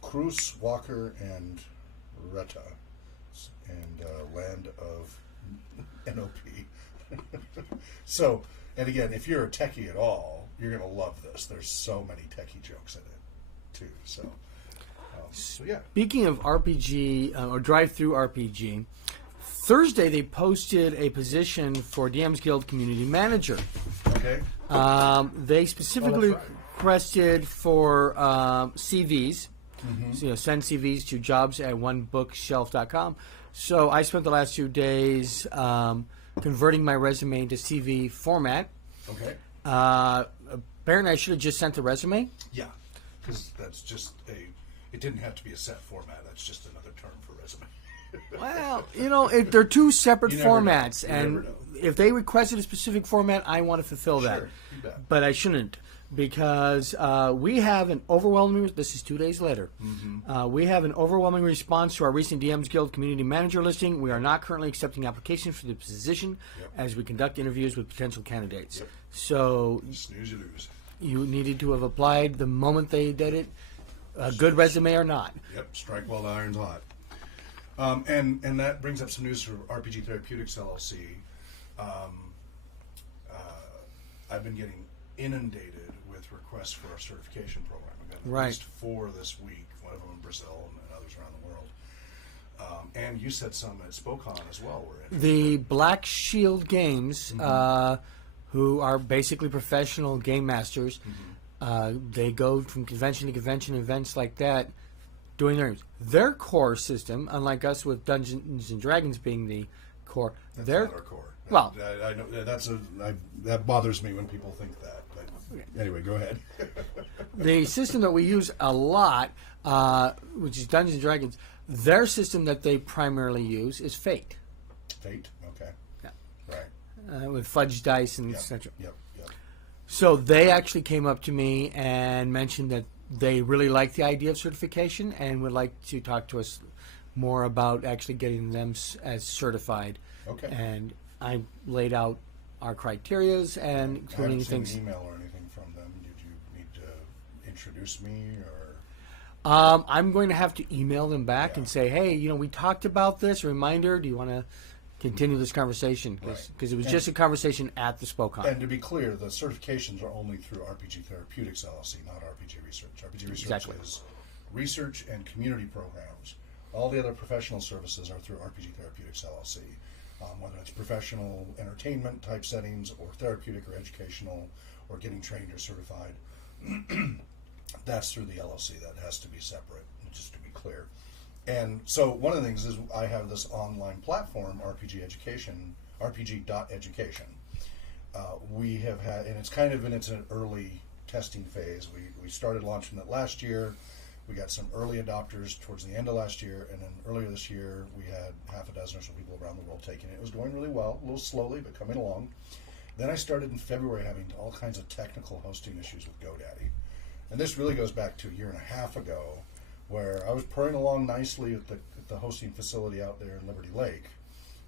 Cruz, Walker, and Retta, and Land of NOP. So, and again, if you're a techie at all, you're going to love this. There's so many techie jokes in it, too. So yeah. Speaking of RPG, or drive-through RPG, Thursday they posted a position for DM's Guild Community Manager. Okay. They specifically requested for CVs. Mm-hmm. So, send CVs to jobs@onebookshelf.com. So I spent the last 2 days converting my resume into CV format. Okay. Apparently I should have just sent the resume. Yeah, because that's just it didn't have to be a set format. That's just another term for resume. Well, they're two separate formats. And if they requested a specific format, I want to fulfill that. Sure, you bet. But I shouldn't, because we have an overwhelming, this is 2 days later, we have an overwhelming response to our recent DM's Guild Community Manager listing. We are not currently accepting applications for the position as we conduct interviews with potential candidates. Yep. So Snooze you lose. you needed to have applied the moment they did it, a good resume or not. Yep, strike while the iron's hot. And that brings up some news for RPG Therapeutics LLC. I've been getting inundated with requests for our certification program. We've got at least 4 this week, one of them in Brazil and others around the world. And you said some at Spokane as well. The Black Shield Games, who are basically professional game masters, they go from convention to convention, events like that, doing their core system, unlike us with Dungeons and Dragons being the core. That's not our core. Well, I know that bothers me when people think that. But anyway, go ahead. The system that we use a lot, which is Dungeons and Dragons, their system that they primarily use is Fate. Fate, okay. Yeah. Right. With fudge dice and etc. Yep. So they actually came up to me and mentioned that they really like the idea of certification and would like to talk to us more about actually getting them as certified. Okay. And I laid out our criterias and including things. An email or anything from them. Did you need to introduce me or? I'm going to have to email them back and say, hey, we talked about this. Reminder, do you want to continue this conversation? Because it was just a conversation at the Spokane. And to be clear, the certifications are only through RPG Therapeutics LLC, not RPG Research. RPG Research is research and community programs All the other professional services are through RPG Therapeutics LLC, whether it's professional entertainment type settings or therapeutic or educational or getting trained or certified. That's through the LLC. That has to be separate, just to be clear. And so one of the things is I have this online platform, RPG Education, rpg.education. We have had, and it's kind of in its early testing phase. We started launching it last year. We got some early adopters towards the end of last year, and then earlier this year we had half a dozen or so people around the world taking it. It was going really well, a little slowly, but coming along. Then I started in February having all kinds of technical hosting issues with GoDaddy. And this really goes back to a year and a half ago, where I was purring along nicely at the hosting facility out there in Liberty Lake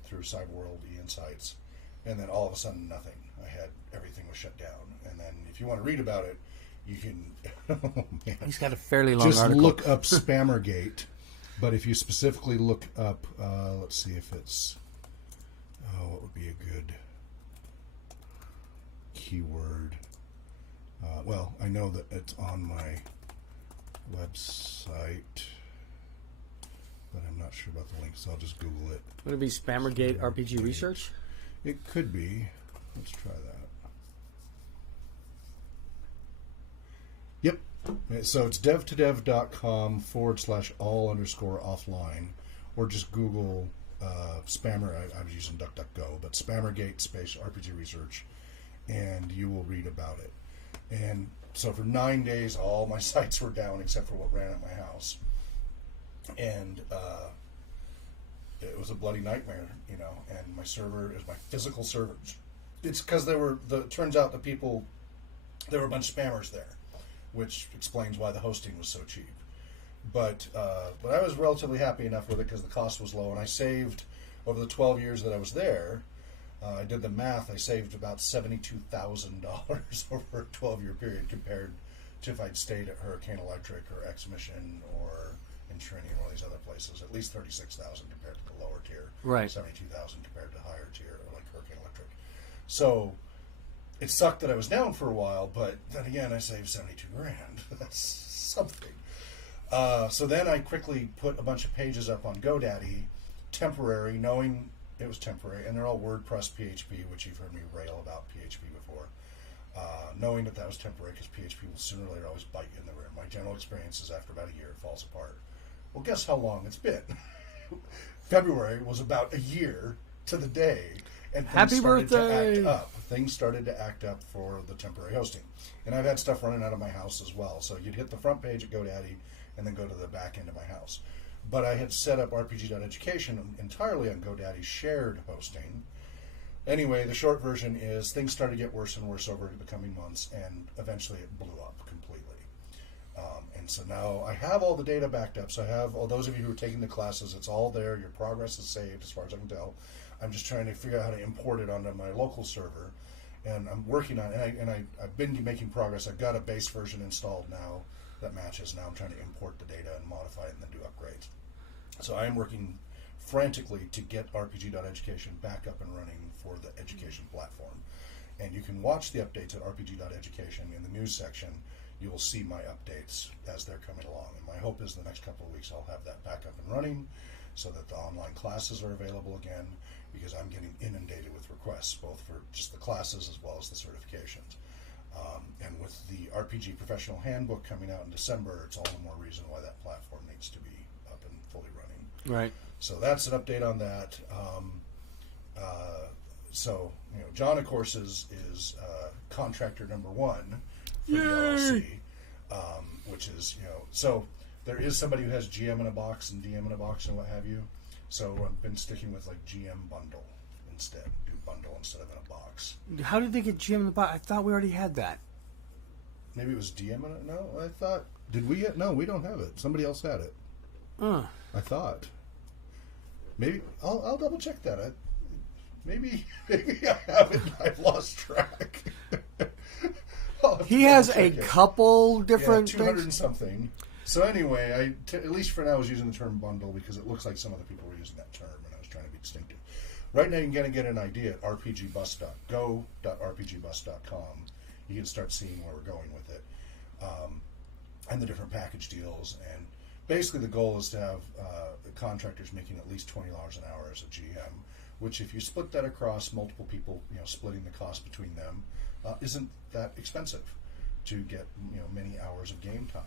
through Cyberworld eInsights, and then all of a sudden nothing. Everything was shut down. And then if you want to read about it, you can. Oh, man. He's got a fairly long Just article. look up Spammergate. But if you specifically look up, let's see if it's. What would be a good keyword? Well, I know that it's on my website, but I'm not sure about the link, so I'll just Google it. Would it be Spammergate RPG Research? It could be. Let's try that. Yep. So it's dev2dev.com/all_offline, or just Google Spammer. I was using DuckDuckGo, but Spammergate space RPG Research, and you will read about it. And so for 9 days, all my sites were down except for what ran at my house. And it was a bloody nightmare, you know, and my server is my physical server. It's because turns out there were a bunch of spammers there, which explains why the hosting was so cheap. But I was relatively happy enough with it because the cost was low, and I saved, over the 12 years that I was there, I did the math, I saved about $72,000 over a 12-year period compared to if I'd stayed at Hurricane Electric or X-Mission or in Trinity or one of these other places. At least $36,000 compared to the lower tier. Right. $72,000 compared to higher tier, like Hurricane Electric. So it sucked that I was down for a while, but then again, I saved $72,000. That's something. So then I quickly put a bunch of pages up on GoDaddy, temporary, knowing it was temporary, and they're all WordPress PHP, which you've heard me rail about PHP before. Knowing that was temporary, because PHP will sooner or later always bite you in the rear. My general experience is after about a year, it falls apart. Well, guess how long it's been? February was about a year to the day, and Happy birthday! Things started to act up for the temporary hosting. And I've had stuff running out of my house as well. So you'd hit the front page at GoDaddy and then go to the back end of my house. But I had set up rpg.education entirely on GoDaddy's shared hosting. Anyway, the short version is things started to get worse and worse over the coming months, and eventually it blew up completely. And so now I have all the data backed up. So I have all those of you who are taking the classes, it's all there. Your progress is saved as far as I can tell. I'm just trying to figure out how to import it onto my local server, and I'm working on it. And I've been making progress. I've got a base version installed now that matches. Now I'm trying to import the data and modify it and then do upgrades. So I am working frantically to get rpg.education back up and running for the education platform. And you can watch the updates at rpg.education in the news section. You will see my updates as they're coming along. And my hope is the next couple of weeks I'll have that back up and running so that the online classes are available again, because I'm getting inundated with requests, both for just the classes as well as the certifications. And with the RPG Professional Handbook coming out in December, it's all the more reason why that platform needs to be up and fully running. Right. So that's an update on that. So, you know, John, of course, is contractor number one for the LLC, which is, you know, so there is somebody who has GM in a box and DM in a box and what have you. So I've been sticking with like GM bundle instead. Do bundle instead of in a box. How did they get GM in the box? I thought we already had that. Maybe it was DM in it? No, I thought. Did we? No, we don't have it. Somebody else had it. I thought. Maybe I'll double check that. Maybe I haven't. I've lost track. He has a couple different 200 things. and something. So anyway, at least for now I was using the term bundle because it looks like some other people were using that term, and I was trying to be distinctive. Right now you're going to get an idea at go.rpgbus.com. You can start seeing where we're going with it, and the different package deals. basically the goal is to have contractors making at least $20 an hour as a GM, which if you split that across multiple people, splitting the cost between them, isn't that expensive to get many hours of game time.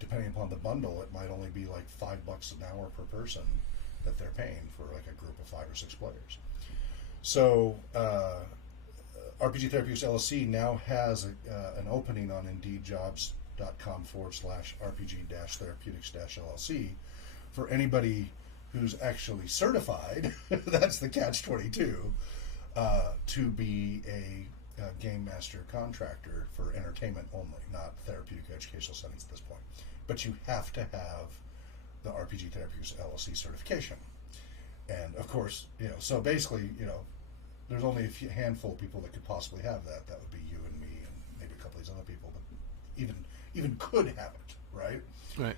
Depending upon the bundle, it might only be like $5 an hour per person that they're paying for like a group of 5 or 6 players. So RPG Therapeutics LLC now has an opening on indeedjobs.com/RPG-therapeutics-LLC for anybody who's actually certified, that's the catch-22, to be a game master contractor for entertainment only, not therapeutic educational settings at this point. But you have to have the RPG Therapeutics LLC certification. And of course, so basically, there's only a handful of people that could possibly have that. That would be you and me and maybe a couple of these other people, but even could have it, right? Right.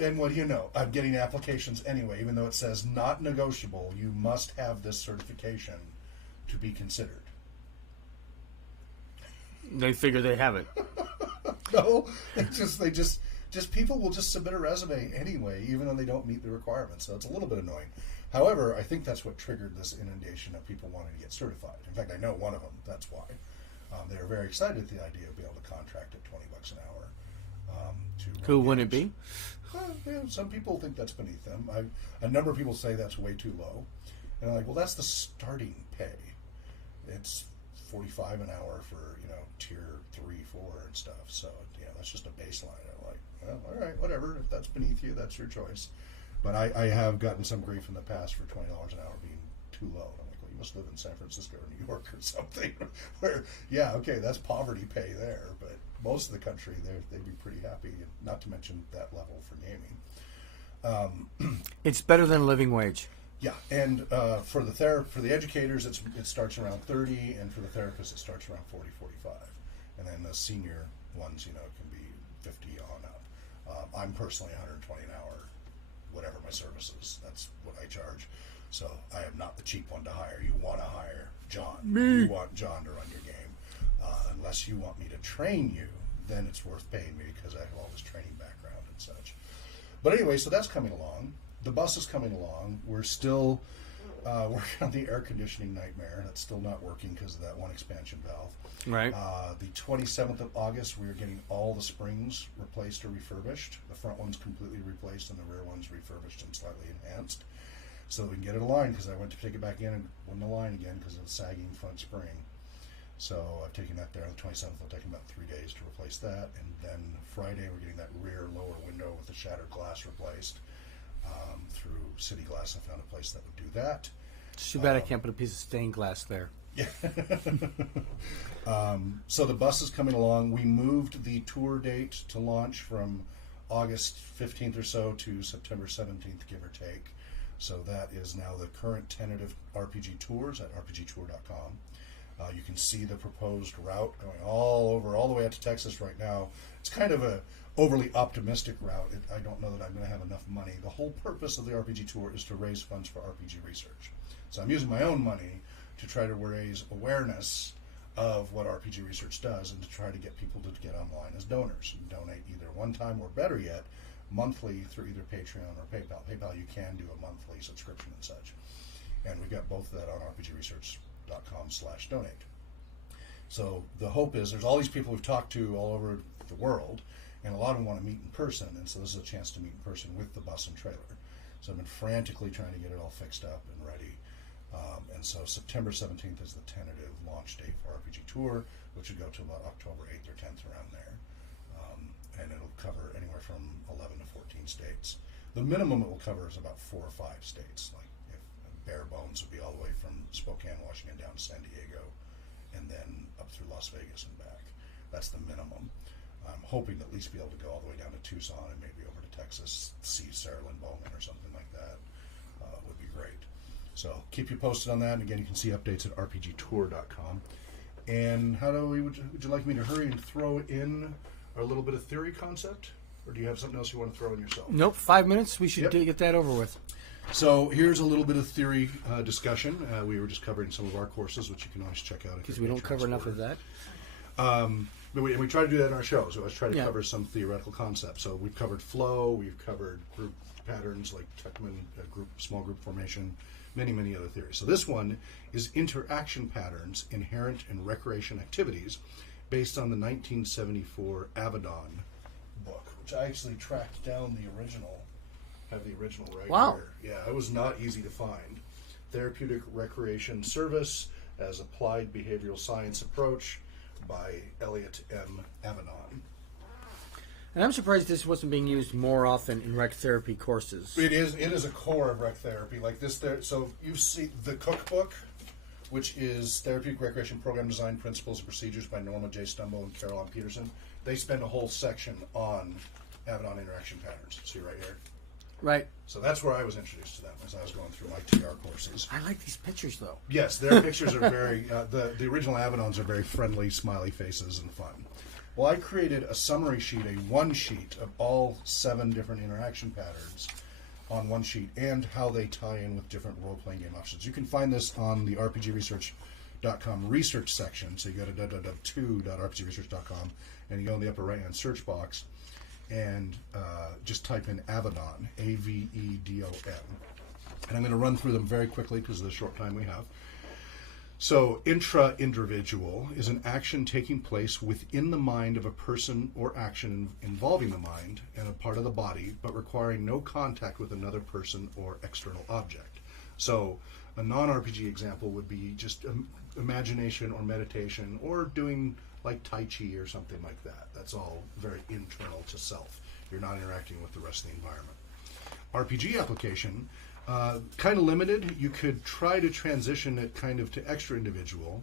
And what do you know? I'm getting applications anyway, even though it says not negotiable. You must have this certification to be considered. They figure they have it. No, just people will just submit a resume anyway, even though they don't meet the requirements. So it's a little bit annoying. However, I think that's what triggered this inundation of people wanting to get certified. In fact, I know one of them. That's why they were very excited at the idea of being able to contract at $20 an hour. Who would it be? Some people think that's beneath them. A number of people say that's way too low, and I'm like, well, that's the starting pay. It's $45 an hour for tier 3, 4, and stuff. So that's just a baseline. I'm like, well, all right, whatever. If that's beneath you, that's your choice. But I have gotten some grief in the past for $20 an hour being too low. I'm like, well, you must live in San Francisco or New York or something. Where okay, that's poverty pay there, but most of the country they'd be pretty happy. Not to mention that level for gaming. It's better than a living wage. Yeah, and for the educators, it starts around 30, and for the therapists, it starts around 40, 45. And then the senior ones, can be 50 on up. I'm personally 120 an hour, whatever my service is. That's what I charge. So I am not the cheap one to hire. You want to hire John. Me. You want John to run your game. Unless you want me to train you, then it's worth paying me because I have all this training background and such. But anyway, so that's coming along. The bus is coming along. We're still working on the air conditioning nightmare. That's still not working because of that one expansion valve. Right. The 27th of August, we're getting all the springs replaced or refurbished. The front one's completely replaced and the rear one's refurbished and slightly enhanced. So that we can get it aligned, because I went to take it back in and wouldn't align again because of the sagging front spring. So I've taken that there on the 27th. It'll take about 3 days to replace that. And then Friday, we're getting that rear lower window with the shattered glass replaced. Through City Glass, I found a place that would do that. It's too bad I can't put a piece of stained glass there. Yeah. So the bus is coming along. We moved the tour date to launch from August 15th or so to September 17th, give or take. So that is now the current tentative RPG tours at rpgtour.com. You can see the proposed route going all the way out to Texas right now. It's kind of a overly optimistic route. I don't know that I'm going to have enough money. The whole purpose of the RPG tour is to raise funds for RPG research. So I'm using my own money to try to raise awareness of what RPG research does and to try to get people to get online as donors and donate either one time or, better yet, monthly through either Patreon or PayPal. PayPal, you can do a monthly subscription and such. And we've got both of that on rpgresearch.com/donate. So the hope is there's all these people we've talked to all over the world, and a lot of them want to meet in person, and so this is a chance to meet in person with the bus and trailer. So I've been frantically trying to get it all fixed up and ready. And so September 17th is the tentative launch date for RPG Tour, which would go to about October 8th or 10th, around there. And it'll cover anywhere from 11 to 14 states. The minimum it will cover is about 4 or 5 states. Like, if bare bones would be all the way from Spokane, Washington, down to San Diego, and then up through Las Vegas and back. That's the minimum. I'm hoping to at least be able to go all the way down to Tucson and maybe over to Texas, see Sarah Lynn Bowman or something like that. Would be great. So keep you posted on that. And again, you can see updates at rpgtour.com. And would you like me to hurry and throw in a little bit of theory concept? Or do you have something else you want to throw in yourself? Nope, 5 minutes. We should get that over with. So here's a little bit of theory discussion. We were just covering some of our courses, which you can always check out. Because we don't cover enough of that. we try to do that in our shows. We always try to Yeah. cover some theoretical concepts. So we've covered flow, we've covered group patterns like Tuckman, small group formation, many other theories. So this one is interaction patterns inherent in recreation activities, based on the 1974 Avedon book, which I actually tracked down the original. Have the original right Wow. here. Yeah, it was not easy to find. Therapeutic Recreation Service as Applied Behavioral Science Approach by Elliot M. Avedon. And I'm surprised this wasn't being used more often in rec therapy courses. It is a core of rec therapy. Like this there, so you see the cookbook, which is Therapeutic Recreation Program Design Principles and Procedures by Norma J. Stumbo and Caroline Peterson. They spend a whole section on Avedon interaction patterns. See right here? Right. So that's where I was introduced to them as I was going through my TR courses. I like these pictures, though. Yes, their pictures are very, the original Avedons are very friendly, smiley faces and fun. Well, I created a summary sheet, a one sheet of all 7 different interaction patterns on one sheet and how they tie in with different role-playing game options. You can find this on the rpgresearch.com research section. So you go to www.rpgresearch.com and you go in the upper right-hand search box and just type in Avedon, A-V-E-D-O-N. And I'm going to run through them very quickly because of the short time we have. So, intra-individual is an action taking place within the mind of a person or action involving the mind and a part of the body, but requiring no contact with another person or external object. So, a non-RPG example would be just imagination or meditation or doing like Tai Chi or something like that. That's all very internal to self. You're not interacting with the rest of the environment. RPG application, kind of limited. You could try to transition it kind of to extra individual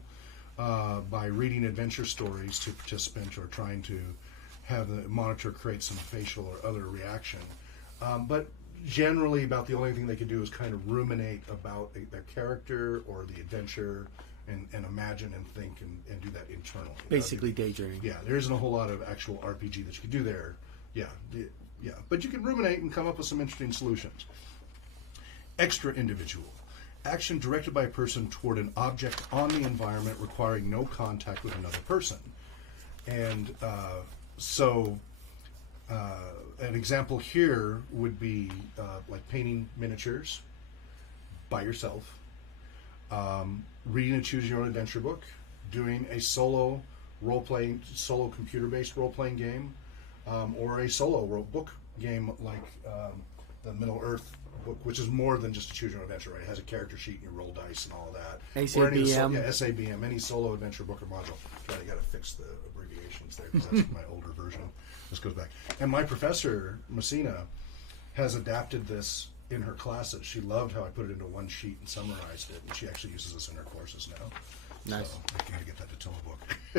by reading adventure stories to participant or trying to have the monitor create some facial or other reaction. But generally about the only thing they could do is kind of ruminate about their character or the adventure and imagine and think and do that internally. Basically daydreaming. Yeah, there isn't a whole lot of actual RPG that you could do there. Yeah. But you can ruminate and come up with some interesting solutions. Extra individual. Action directed by a person toward an object on the environment requiring no contact with another person. And an example here would be like painting miniatures by yourself, reading a choose your own adventure book, doing a solo computer-based role-playing game, or a solo book game like the Middle Earth book, which is more than just a choose your own adventure, right? It has a character sheet and you roll dice and all of that. SABM. SABM, any solo adventure book or module. God, I got to fix the abbreviations there because that's my older version. This goes back. And my professor, Messina, has adapted this in her classes. She loved how I put it into one sheet and summarized it, and she actually uses this in her courses now. Nice. So I got to get that to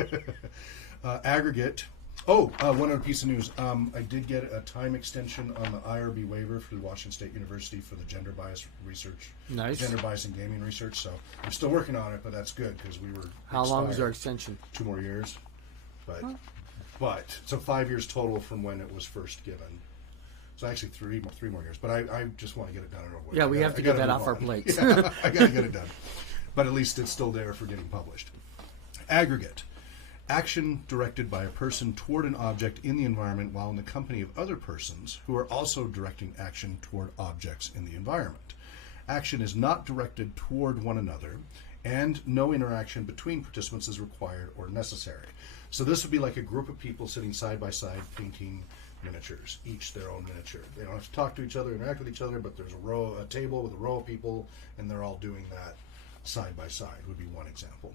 Tillabook. Aggregate. One other piece of news. I did get a time extension on the IRB waiver for Washington State University for the gender bias research. Nice. Gender bias in gaming research. So I'm still working on it, but that's good because we were. How long is expired. our extension? 2 more years. But so 5 years total from when it was first given. So actually three more years. But I just want to get it done and over with. Yeah, we have to get that off our plates. Yeah, I got to get it done. But at least it's still there for getting published. Aggregate. Action directed by a person toward an object in the environment while in the company of other persons who are also directing action toward objects in the environment. Action is not directed toward one another, and no interaction between participants is required or necessary. So this would be like a group of people sitting side by side painting miniatures, each their own miniature. They don't have to talk to each other, interact with each other, but there's a table with a row of people, and they're all doing that side by side, would be one example.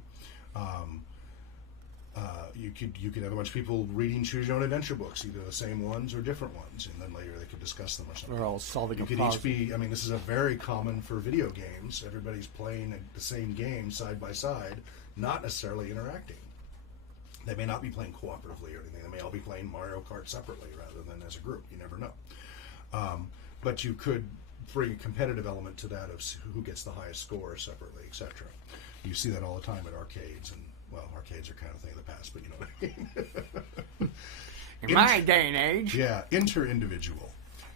You could have a bunch of people reading choose your own adventure books, either the same ones or different ones, and then later they could discuss them or something. We're all solving You a could puzzle. each be, this is a very common for video games. Everybody's playing the same game side by side, not necessarily interacting. They may not be playing cooperatively or anything. They may all be playing Mario Kart separately rather than as a group. You never know. But you could bring a competitive element to that of who gets the highest score separately, etc. You see that all the time at arcades, and well, arcades are kind of a thing of the past, but you know what I mean. In my day and age. Yeah, inter-individual.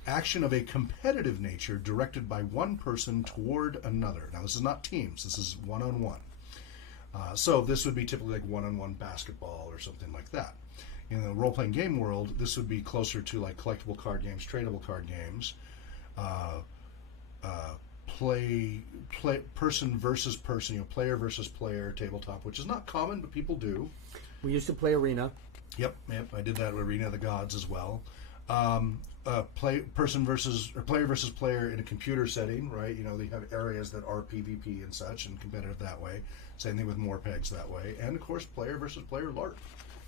Action of a competitive nature directed by one person toward another. Now, this is not teams. This is one-on-one. So this would be typically like one-on-one basketball or something like that. In the role-playing game world, this would be closer to like collectible card games, tradable card games, play person versus person, player versus player tabletop, which is not common, but people do. We used to play Arena. Yep, I did that with Arena of the Gods as well. Player versus player in a computer setting, right? They have areas that are PvP and such, and competitive that way. Same thing with Morpegs that way, and of course, player versus player LARP.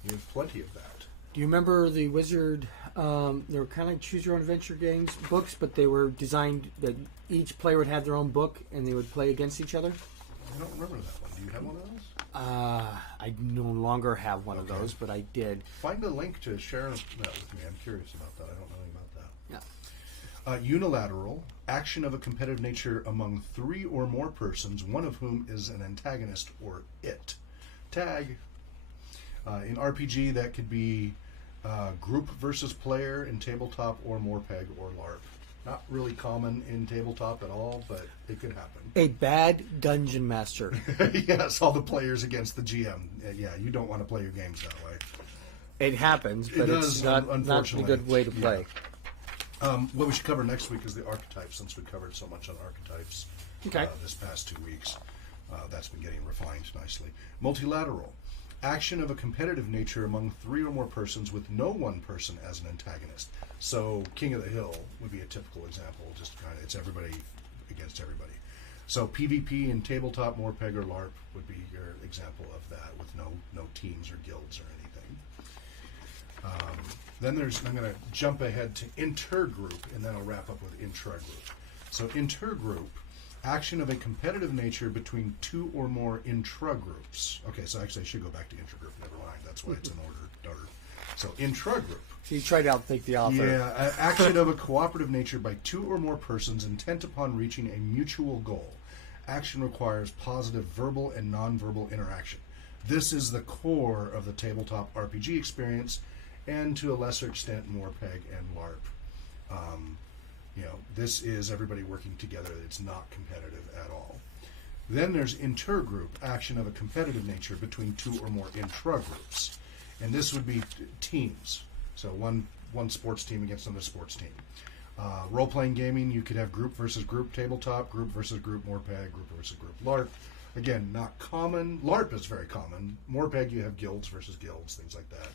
You have plenty of that. Do you remember the Wizard? They were kind of like choose your own adventure games books, but they were designed that each player would have their own book and they would play against each other. I don't remember that one. Do you have one of those? I no longer have one of those, but I did. Find a link to share that with me. I'm curious about that. I don't know anything about that. Yeah. Unilateral, action of a competitive nature among 3 or more persons, one of whom is an antagonist or it. Tag. In RPG, that could be group versus player in tabletop or Morpeg or LARP. Not really common in tabletop at all, but it could happen. A bad dungeon master. Yes, all the players against the GM. Yeah, you don't want to play your games that way. It happens, but it's not a good way to play. Yeah. What we should cover next week is the archetypes, since we covered so much on archetypes this past 2 weeks. That's been getting refined nicely. Multilateral. Action of a competitive nature among 3 or more persons with no one person as an antagonist. So King of the Hill would be a typical example. Just kind of, it's everybody against everybody. So PvP in tabletop, Morpeg, or LARP would be your example of that, with no teams or guilds or anything. Then I'm going to jump ahead to intergroup, and then I'll wrap up with intragroup. So intergroup. Action of a competitive nature between 2 or more intragroups. Okay, so actually I should go back to intergroup. Never mind. That's why it's an order. So intragroup. So you tried to outthink the author. Yeah, action of a cooperative nature by 2 or more persons intent upon reaching a mutual goal. Action requires positive verbal and nonverbal interaction. This is the core of the tabletop RPG experience, and to a lesser extent, Morpeg and LARP. This is everybody working together. It's not competitive at all. Then there's intergroup, action of a competitive nature between 2 or more intragroups. And this would be teams. So one sports team against another sports team. Role-playing gaming, you could have group versus group tabletop, group versus group Morpeg, group versus group LARP. Again, not common. LARP is very common. Morpeg, you have guilds versus guilds, things like that.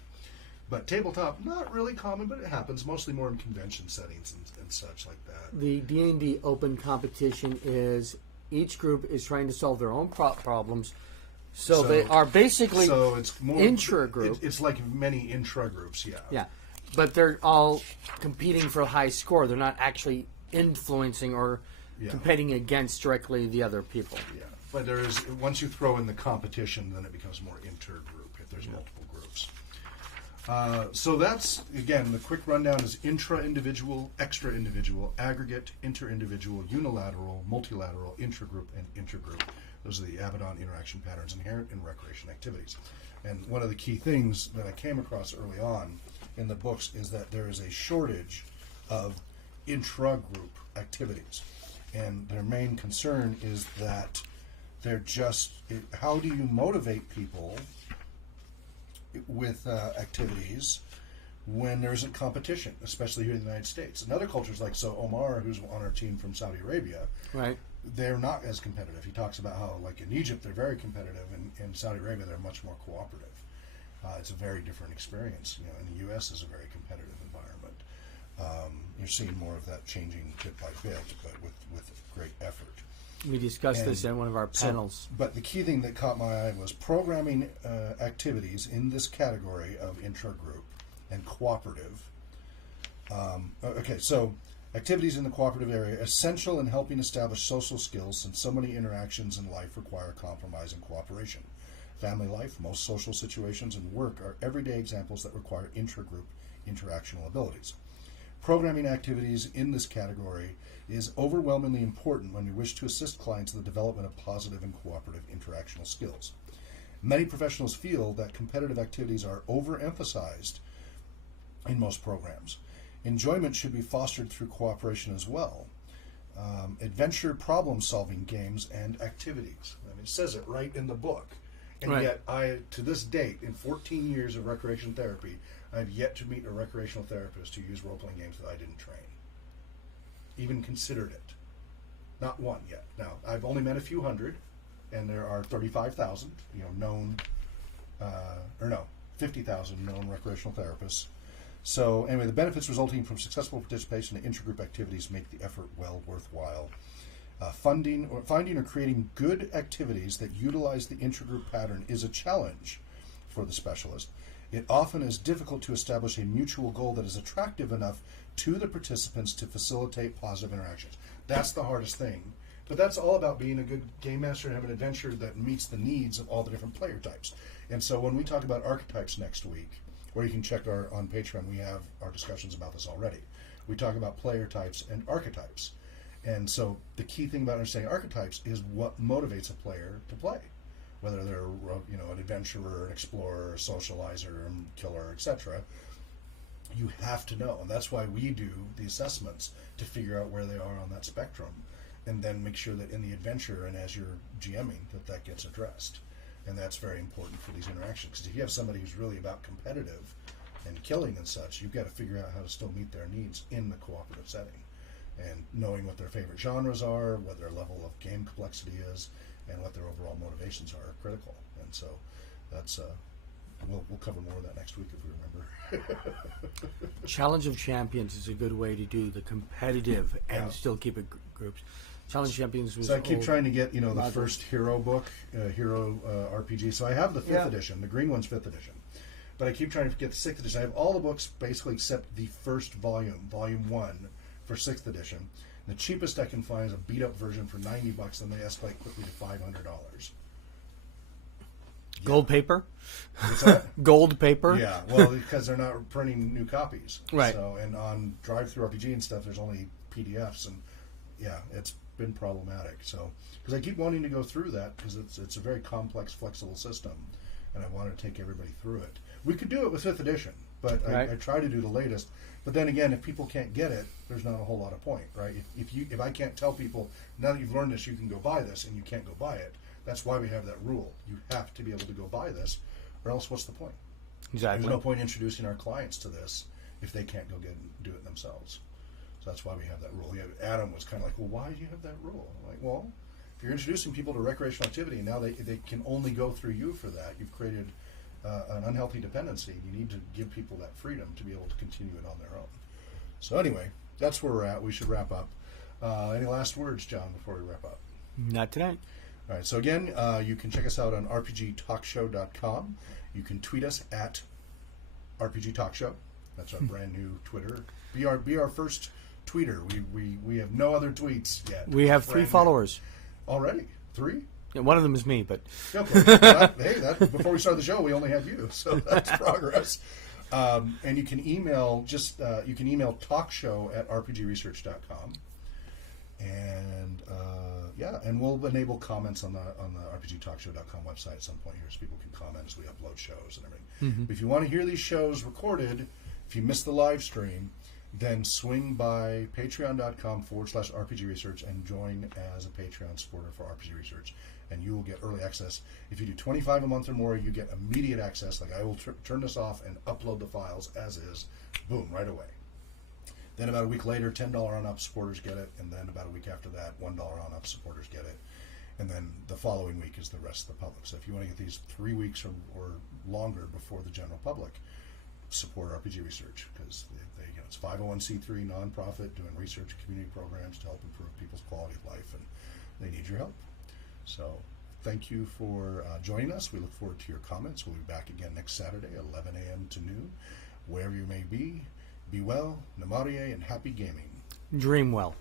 But tabletop, not really common, but it happens, mostly more in convention settings and such like that. The D&D open competition is each group is trying to solve their own problems. So they are basically it's more intra-group. It's like many intra-groups, yeah. Yeah, but they're all competing for a high score. They're not actually influencing or competing against directly the other people. Yeah, but once you throw in the competition, then it becomes more inter-group if there's multiple groups. So that's, again, the quick rundown is intra-individual, extra-individual, aggregate, inter-individual, unilateral, multilateral, intragroup, and intergroup. Those are the Abaddon interaction patterns inherent in recreation activities. And one of the key things that I came across early on in the books is that there is a shortage of intragroup activities. And their main concern is that how do you motivate people with activities when there isn't competition, especially here in the United States? And other cultures, like Omar, who's on our team from Saudi Arabia, right? They're not as competitive. He talks about how, like in Egypt, they're very competitive, and in Saudi Arabia, they're much more cooperative. It's a very different experience. In the U.S. is a very competitive environment. You're seeing more of that changing bit by bit, but with great effort. We discussed this in one of our panels. But the key thing that caught my eye was programming activities in this category of intragroup and cooperative. So activities in the cooperative area are essential in helping establish social skills, since so many interactions in life require compromise and cooperation. Family life, most social situations, and work are everyday examples that require intragroup interactional abilities. Programming activities in this category is overwhelmingly important when we wish to assist clients in the development of positive and cooperative interactional skills. Many professionals feel that competitive activities are overemphasized in most programs. Enjoyment should be fostered through cooperation as well. Adventure problem-solving games and activities. It says it right in the book. And Right. yet, to this date, in 14 years of recreation therapy, I've yet to meet a recreational therapist who used role-playing games that I didn't train. Even considered it. Not one yet. Now, I've only met a few hundred, and there are 35,000, known, 50,000 known recreational therapists. So, anyway, the benefits resulting from successful participation in intergroup activities make the effort well worthwhile. Finding or creating good activities that utilize the intergroup pattern is a challenge for the specialist. It often is difficult to establish a mutual goal that is attractive enough to the participants to facilitate positive interactions. That's the hardest thing. But that's all about being a good game master and having an adventure that meets the needs of all the different player types. And so when we talk about archetypes next week, or you can check on Patreon, we have our discussions about this already. We talk about player types and archetypes. And so the key thing about understanding archetypes is what motivates a player to play, whether they're an adventurer, an explorer, a socializer, a killer, etc. You have to know, and that's why we do the assessments to figure out where they are on that spectrum, and then make sure that in the adventure and as you're GMing that gets addressed. And that's very important for these interactions, because if you have somebody who's really about competitive and killing and such, you've got to figure out how to still meet their needs in the cooperative setting. And knowing what their favorite genres are, what their level of game complexity is, and what their overall motivations are critical. And so that's we'll cover more of that next week if we remember. Challenge of Champions is a good way to do the competitive and still keep it groups. Challenge of Champions was. So I keep trying to get the first Hero book, Hero RPG. So I have the 5th edition. The green one's 5th edition. But I keep trying to get the 6th edition. I have all the books basically except the first volume, volume 1. For 6th edition. The cheapest I can find is a beat-up version for $90, and they escalate quickly to $500. Gold paper? What's that? Gold paper? Yeah, well, because they're not printing new copies. Right. So, and on Drive-Thru-RPG and stuff, there's only PDFs, and it's been problematic. So, because I keep wanting to go through that, because it's a very complex, flexible system, and I want to take everybody through it. We could do it with 5th edition, but I try to do the latest. But then again, if people can't get it, there's not a whole lot of point, right? If I can't tell people, now that you've learned this, you can go buy this, and you can't go buy it, that's why we have that rule. You have to be able to go buy this, or else what's the point? Exactly. There's no point introducing our clients to this if they can't go get and do it themselves. So that's why we have that rule. Adam was kind of like, well, why do you have that rule? I'm like, well, if you're introducing people to recreational activity, and now they can only go through you for that, you've created an unhealthy dependency. You need to give people that freedom to be able to continue it on their own. So anyway, that's where we're at. We should wrap up. Any last words, John, before we wrap up? Not tonight. All right. So again, you can check us out on rpgtalkshow.com. You can tweet us at rpgtalkshow. That's our brand new Twitter. Be our first tweeter. We have no other tweets yet. We have 3 followers Already? 3? Yeah, one of them is me, but okay. Before we started the show, we only had you, so that's progress. And you can email talkshow at rpgresearch.com, and and we'll enable comments on the rpgtalkshow.com website at some point here, so people can comment as we upload shows and everything. Mm-hmm. But if you want to hear these shows recorded, if you missed the live stream, then swing by patreon.com/RPG Research and join as a Patreon supporter for RPG Research, and you will get early access. If you do $25 a month or more, you get immediate access. Like, I will turn this off and upload the files as is, boom, right away. Then about a week later, $10 on up supporters get it, and then about a week after that, $1 on up supporters get it. And then the following week is the rest of the public. So if you want to get these 3 weeks or longer before the general public, support RPG Research, because it's 501c3 nonprofit doing research and community programs to help improve people's quality of life, and they need your help. So thank you for joining us. We look forward to your comments. We'll be back again next Saturday at 11 a.m. to noon. Wherever you may be well, namarie, and happy gaming. dream well.